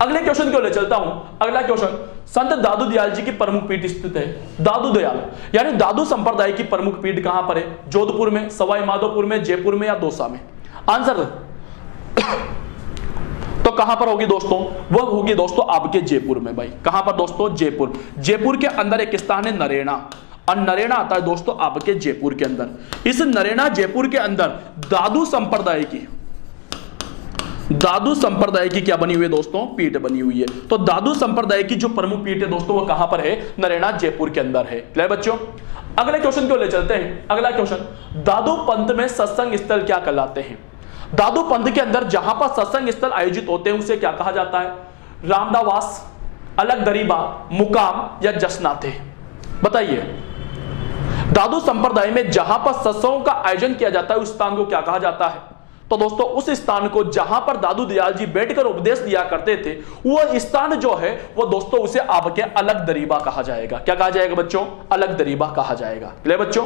अगले क्वेश्चन को ले चलता हूं। अगला क्वेश्चन, संत दादू दयाल जी की प्रमुख पीठ स्थित है। दादू दयाल यानी दादू संप्रदाय की प्रमुख पीठ कहां पर है? जोधपुर में, सवाई माधोपुर में, जयपुर में या दौसा में? आंसर तो कहां पर होगी दोस्तों? वह होगी दोस्तों आपके जयपुर में। भाई कहां पर दोस्तों? जयपुर। जयपुर के अंदर एक स्थान है नरेना और नरेना आता है दोस्तों आपके जयपुर के अंदर। इस नरेना जयपुर के अंदर दादू संप्रदाय की क्या बनी हुई है दोस्तों, पीठ बनी हुई है। तो दादू संप्रदाय की जो प्रमुख पीठ है दोस्तों वो कहां पर है, नरेना जयपुर के अंदर है। क्लियर बच्चों, अगले क्वेश्चन को ले चलते हैं। अगला क्वेश्चन, दादू पंथ में सत्संग स्थल क्या कहलाते हैं। दादू पंथ के अंदर जहां पर सत्संग स्थल आयोजित होते हैं उसे क्या कहा जाता है, रामदावास, अलग दरीबा, मुकाम या जसनाथे। बताइए, दादू संप्रदाय में जहां पर सत्संगों का आयोजन किया जाता है उस स्थान को क्या कहा जाता है। तो दोस्तों उस स्थान को जहां पर दादू दयाल जी बैठकर उपदेश दिया करते थे वो स्थान जो है वो दोस्तों उसे आपके अलग दरीबा कहा जाएगा। क्या कहा जाएगा बच्चों, अलग दरीबा कहा जाएगा। ले बच्चों,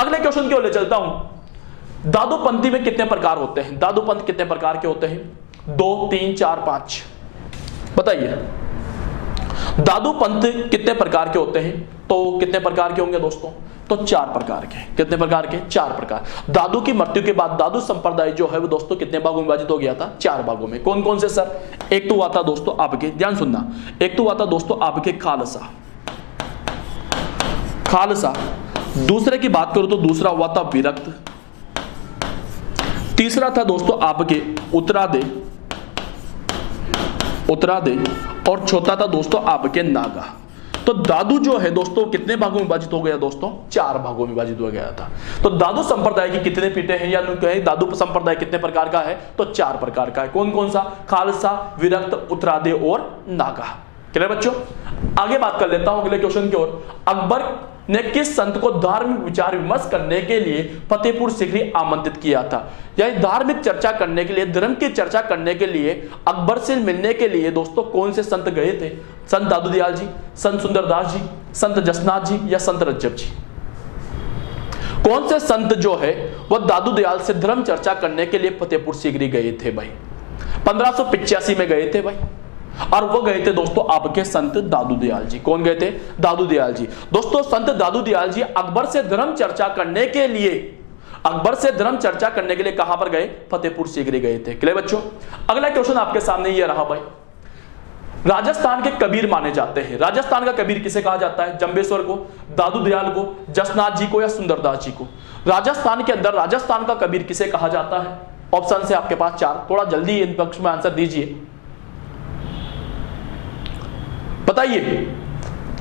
अगले क्वेश्चन की ओर ले चलता हूं। दादू पंथी में कितने प्रकार होते हैं, दादू पंथ कितने प्रकार के होते हैं, 2, 3, 4, 5। बताइए दादू पंथ कितने प्रकार के होते हैं, तो कितने प्रकार के होंगे दोस्तों, तो 4 प्रकार के। कितने प्रकार के, 4 प्रकार। दादू की मृत्यु के बाद दादू संप्रदाय जो है वो दोस्तों कितने भागों में विभाजित हो गया था, 4 भागों में। कौन कौन से सर, एक तो हुआ था दोस्तों आपके, ध्यान सुनना, एक तो हुआ था दोस्तों आपके खालसा। दूसरे की बात करूं तो दूसरा हुआ था विरक्त। तीसरा था दोस्तों आपके उत्तरादे और चौथा था दोस्तों आपके नागा। तो दादू जो है दोस्तों कितने भागों में विभाजित हो गया दोस्तों, 4 भागों में विभाजित हो गया था। तो दादू संप्रदाय की कितने पीठे हैं, या कहें दादू संप्रदाय कितने प्रकार का है, तो 4 प्रकार का है। कौन कौन सा, खालसा, विरक्त, उत्तरादे और नागा। क्लियर बच्चों, आगे बात कर लेता हूं अगले क्वेश्चन की ओर। अकबर ने किस संत को धार्मिक विचार विमर्श करने के लिए फतेहपुर सीकरी आमंत्रित किया था। यानी धार्मिक चर्चा करने के लिए, धर्म की चर्चा करने के लिए अकबर से मिलने के लिए दोस्तों कौन से संत गए थे, संत दादू दयाल जी, संत सुंदरदास जी, संत जसनाथ जी या संत रज्जब जी। कौन से संत जो है वह दादू दयाल से धर्म चर्चा करने के लिए फतेहपुर सीकरी गए थे भाई, 1585 में गए थे भाई। और वो गए थे दोस्तों आपके संत दादू दयाल जी। कौन गए थे, दादू दयाल जी। दोस्तों संत दादू दयाल जी अकबर से धर्म चर्चा करने के लिए कहां पर गए, फतेहपुर सीकरी गए थे। क्लियर बच्चों, अगला क्वेश्चन आपके सामने ये रहा भाई। राजस्थान के कबीर माने जाते हैं। राजस्थान का कबीर किसे कहा जाता है, जंबेश्वर को, दादू दयाल को, जसनाथ जी को या सुंदरदास जी को। राजस्थान के अंदर राजस्थान का कबीर किसे कहा जाता है। ऑप्शन से आपके पास 4, थोड़ा जल्दी इन पक्ष में आंसर दीजिए। बताइए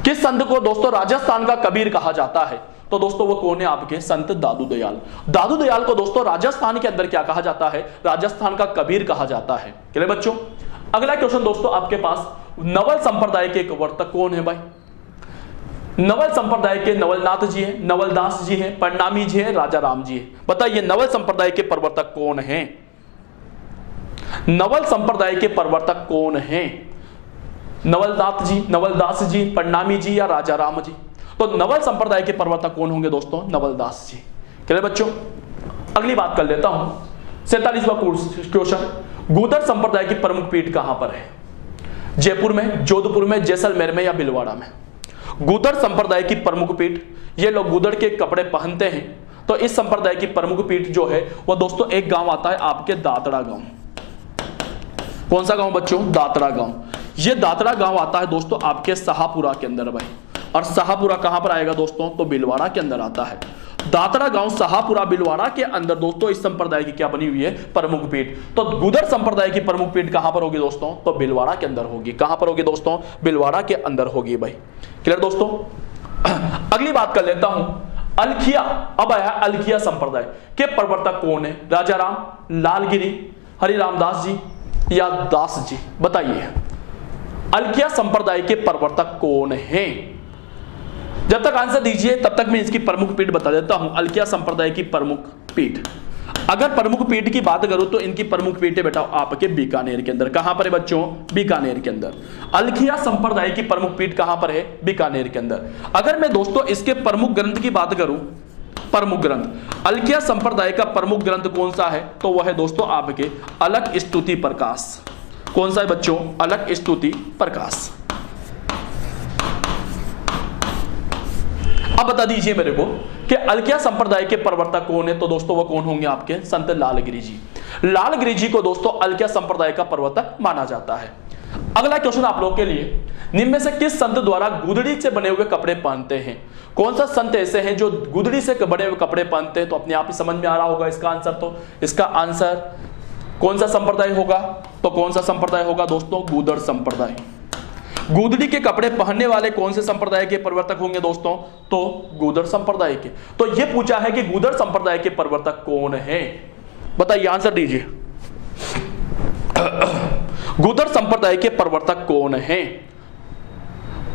किस संत को दोस्तों राजस्थान का कबीर कहा जाता है। तो दोस्तों वो कौन है, आपके संत दादू दयाल। दादू दयाल को दोस्तों राजस्थान के अंदर क्या कहा जाता है, राजस्थान का कबीर कहा जाता है। क्लियर बच्चों, अगला क्वेश्चन दोस्तों आपके पास, नवल संप्रदाय के प्रवर्तक कौन है भाई। नवल संप्रदाय के नवलनाथ जी है, नवलदास जी है, परिणामी जी है, राजा राम जी है। बताइए नवल संप्रदाय के प्रवर्तक कौन है, नवल संप्रदाय के प्रवर्तक कौन है, नवलनाथ जी, नवलदास जी, परिणामी जी या राजा राम जी। तो नवल संप्रदाय के प्रवर्तक कौन होंगे दोस्तों, नवलदास जी। क्लियर बच्चों, अगली बात कर लेता हूं, 47वां क्वेश्चन, गूदर संप्रदाय की प्रमुख पीठ कहां पर है, जयपुर में, जोधपुर में, जैसलमेर में या भीलवाड़ा में। गूदर संप्रदाय की प्रमुख पीठ, ये लोग गूदड़ के कपड़े पहनते हैं। तो इस संप्रदाय की प्रमुख पीठ जो है वो दोस्तों एक गांव आता है आपके दातड़ा गांव। कौन सा गांव बच्चों, दातड़ा गांव। ये दातड़ा गांव आता है दोस्तों आपके शाहपुरा के अंदर भाई। और शाहपुरा कहां पर आएगा दोस्तों, तो भीलवाड़ा के अंदर आता है। दातड़ा गांव, शाहपुरा, भीलवाड़ा के अंदर दोस्तों इस संप्रदाय की क्या बनी हुई है, प्रमुख पीठ। तो गूदर संप्रदाय की प्रमुख पीठ कहां पर होगी दोस्तों, तो भीलवाड़ा के अंदर होगी। कहां पर होगी दोस्तों, भीलवाड़ा के अंदर होगी भाई। क्लियर दोस्तों, अगली बात कर लेता हूं, अलखिया। अब आया अलखिया संप्रदाय के प्रवर्तक कौन है, राजा राम, लालगिरी, हरि रामदास जी या दास जी। बताइए अलखिया संप्रदाय के प्रवर्तक कौन हैं। जब तक आंसर दीजिए तब तक मैं इसकी प्रमुख पीठ बता देता हूं। अलखिया संप्रदाय की प्रमुख पीठ, अगर प्रमुख पीठ की बात करूं तो इनकी प्रमुख पीठ है बेटा आपके बीकानेर के अंदर। कहां पर है बच्चों, बीकानेर के अंदर। अलखिया संप्रदाय की प्रमुख पीठ कहां पर है, बीकानेर के अंदर। अगर मैं दोस्तों इसके प्रमुख ग्रंथ की बात करूं, प्रमुख ग्रंथ, अलखिया संप्रदाय का प्रमुख ग्रंथ कौन सा है, तो वह है दोस्तों आपके अलख स्तुति प्रकाश। कौन सा है बच्चों, अलख स्तुति प्रकाश। अब बता दीजिए मेरे को कि अलखिया संप्रदाय के प्रवर्तक कौन है, तो दोस्तों वो कौन होंगे, आपके संत लालगिरी जी। लालगिरी जी को दोस्तों अलखिया संप्रदाय का प्रवर्तक माना जाता है। अगला क्वेश्चन आप लोगों के लिए, निम्न में से किस संत द्वारा गुदड़ी से बने हुए कपड़े पहनते हैं? कौन सा संत ऐसे हैं जो गुदड़ी से बने हुए कपड़े पहनते हैं? तो अपने आप ही समझ में आ रहा होगा इसका आंसर। तो इसका आंसर कौन सा संप्रदाय होगा? तो कौन सा संप्रदाय होगा दोस्तों? गूदड़ संप्रदाय। गुदड़ी के कपड़े पहनने वाले कौन से संप्रदाय के प्रवर्तक होंगे दोस्तों? तो गूदड़ संप्रदाय के। तो यह पूछा है कि गूदड़ संप्रदाय के प्रवर्तक कौन है, बताइए, आंसर दीजिए। गूदड़ संप्रदाय के प्रवर्तक कौन है?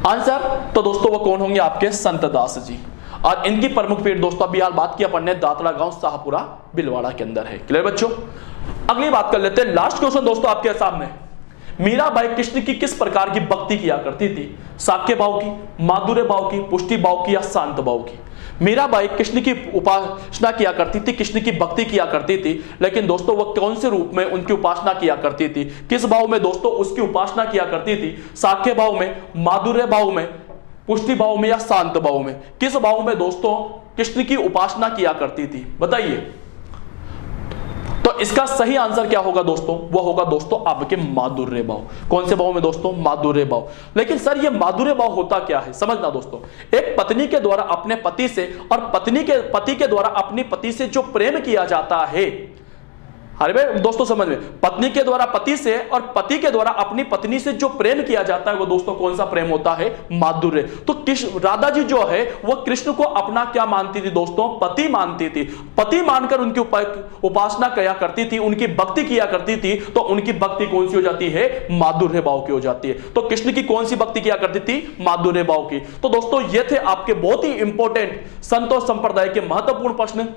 आंसर तो दोस्तों वो कौन होंगे? आपके संत दास जी। और इनकी प्रमुख पीठ दोस्तों अभी हाल बात किया अपन ने, दातरा गांव शाहपुरा बिलवाड़ा के अंदर है। क्लियर बच्चों? अगली बात कर लेते हैं, लास्ट क्वेश्चन दोस्तों आपके सामने। मीराबाई कृष्ण की किस प्रकार की भक्ति किया करती थी? साक्य भाव की, माधुर्य भाव की, पुष्टि भाव की या शांत भाव की? मीराबाई कृष्ण की उपासना किया करती थी, कृष्ण की भक्ति किया करती थी, लेकिन दोस्तों वो कौन से रूप में उनकी उपासना किया करती थी? किस भाव में दोस्तों उसकी उपासना किया करती थी? साक्य भाव में, माधुर्य भाव में, पुष्टि भाव में या शांत भाव में? किस भाव में दोस्तों कृष्ण की उपासना किया करती थी, बताइए। तो इसका सही आंसर क्या होगा दोस्तों? वो होगा दोस्तों आपके माधुर्य भाव। कौन से भाव में दोस्तों? माधुर्य भाव। लेकिन सर ये माधुर्य भाव होता क्या है, समझना दोस्तों। एक पत्नी के द्वारा अपने पति से और पति के द्वारा अपनी पति से जो प्रेम किया जाता है, अरे भाई दोस्तों समझ में, पत्नी के द्वारा पति से और पति के द्वारा अपनी पत्नी से जो प्रेम किया जाता है वो दोस्तों कौन सा प्रेम होता है? माधुर्य। तो राधा जी जो है वो कृष्ण को अपना क्या मानती थी दोस्तों? पति मानती थी। पति मानकर उनकी उपासना किया करती थी, उनकी भक्ति किया करती थी। तो उनकी भक्ति कौन सी हो जाती है? माधुर्य भाव की हो जाती है। तो कृष्ण की कौन सी भक्ति किया करती थी? माधुर्य भाव की। तो दोस्तों ये थे आपके बहुत ही इंपॉर्टेंट संत और संप्रदाय के महत्वपूर्ण प्रश्न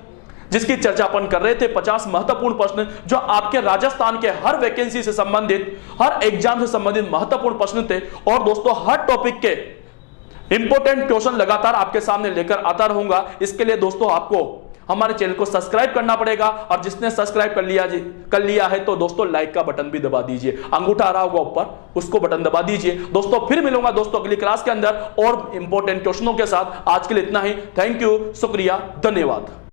जिसकी चर्चा अपन कर रहे थे। 50 महत्वपूर्ण प्रश्न जो आपके राजस्थान के हर वैकेंसी से संबंधित, हर एग्जाम से संबंधित महत्वपूर्ण प्रश्न थे। और दोस्तों हर टॉपिक के इंपॉर्टेंट क्वेश्चन लगातार आपके सामने लेकर आता रहूंगा। इसके लिए दोस्तों आपको हमारे चैनल को सब्सक्राइब करना पड़ेगा, और जिसने सब्सक्राइब कर लिया है तो दोस्तों लाइक का बटन भी दबा दीजिए, अंगूठा आ रहा होगा ऊपर, उसको बटन दबा दीजिए। दोस्तों फिर मिलूंगा दोस्तों अगली क्लास के अंदर और इंपॉर्टेंट क्वेश्चनों के साथ। आज के लिए इतना ही। थैंक यू, शुक्रिया, धन्यवाद।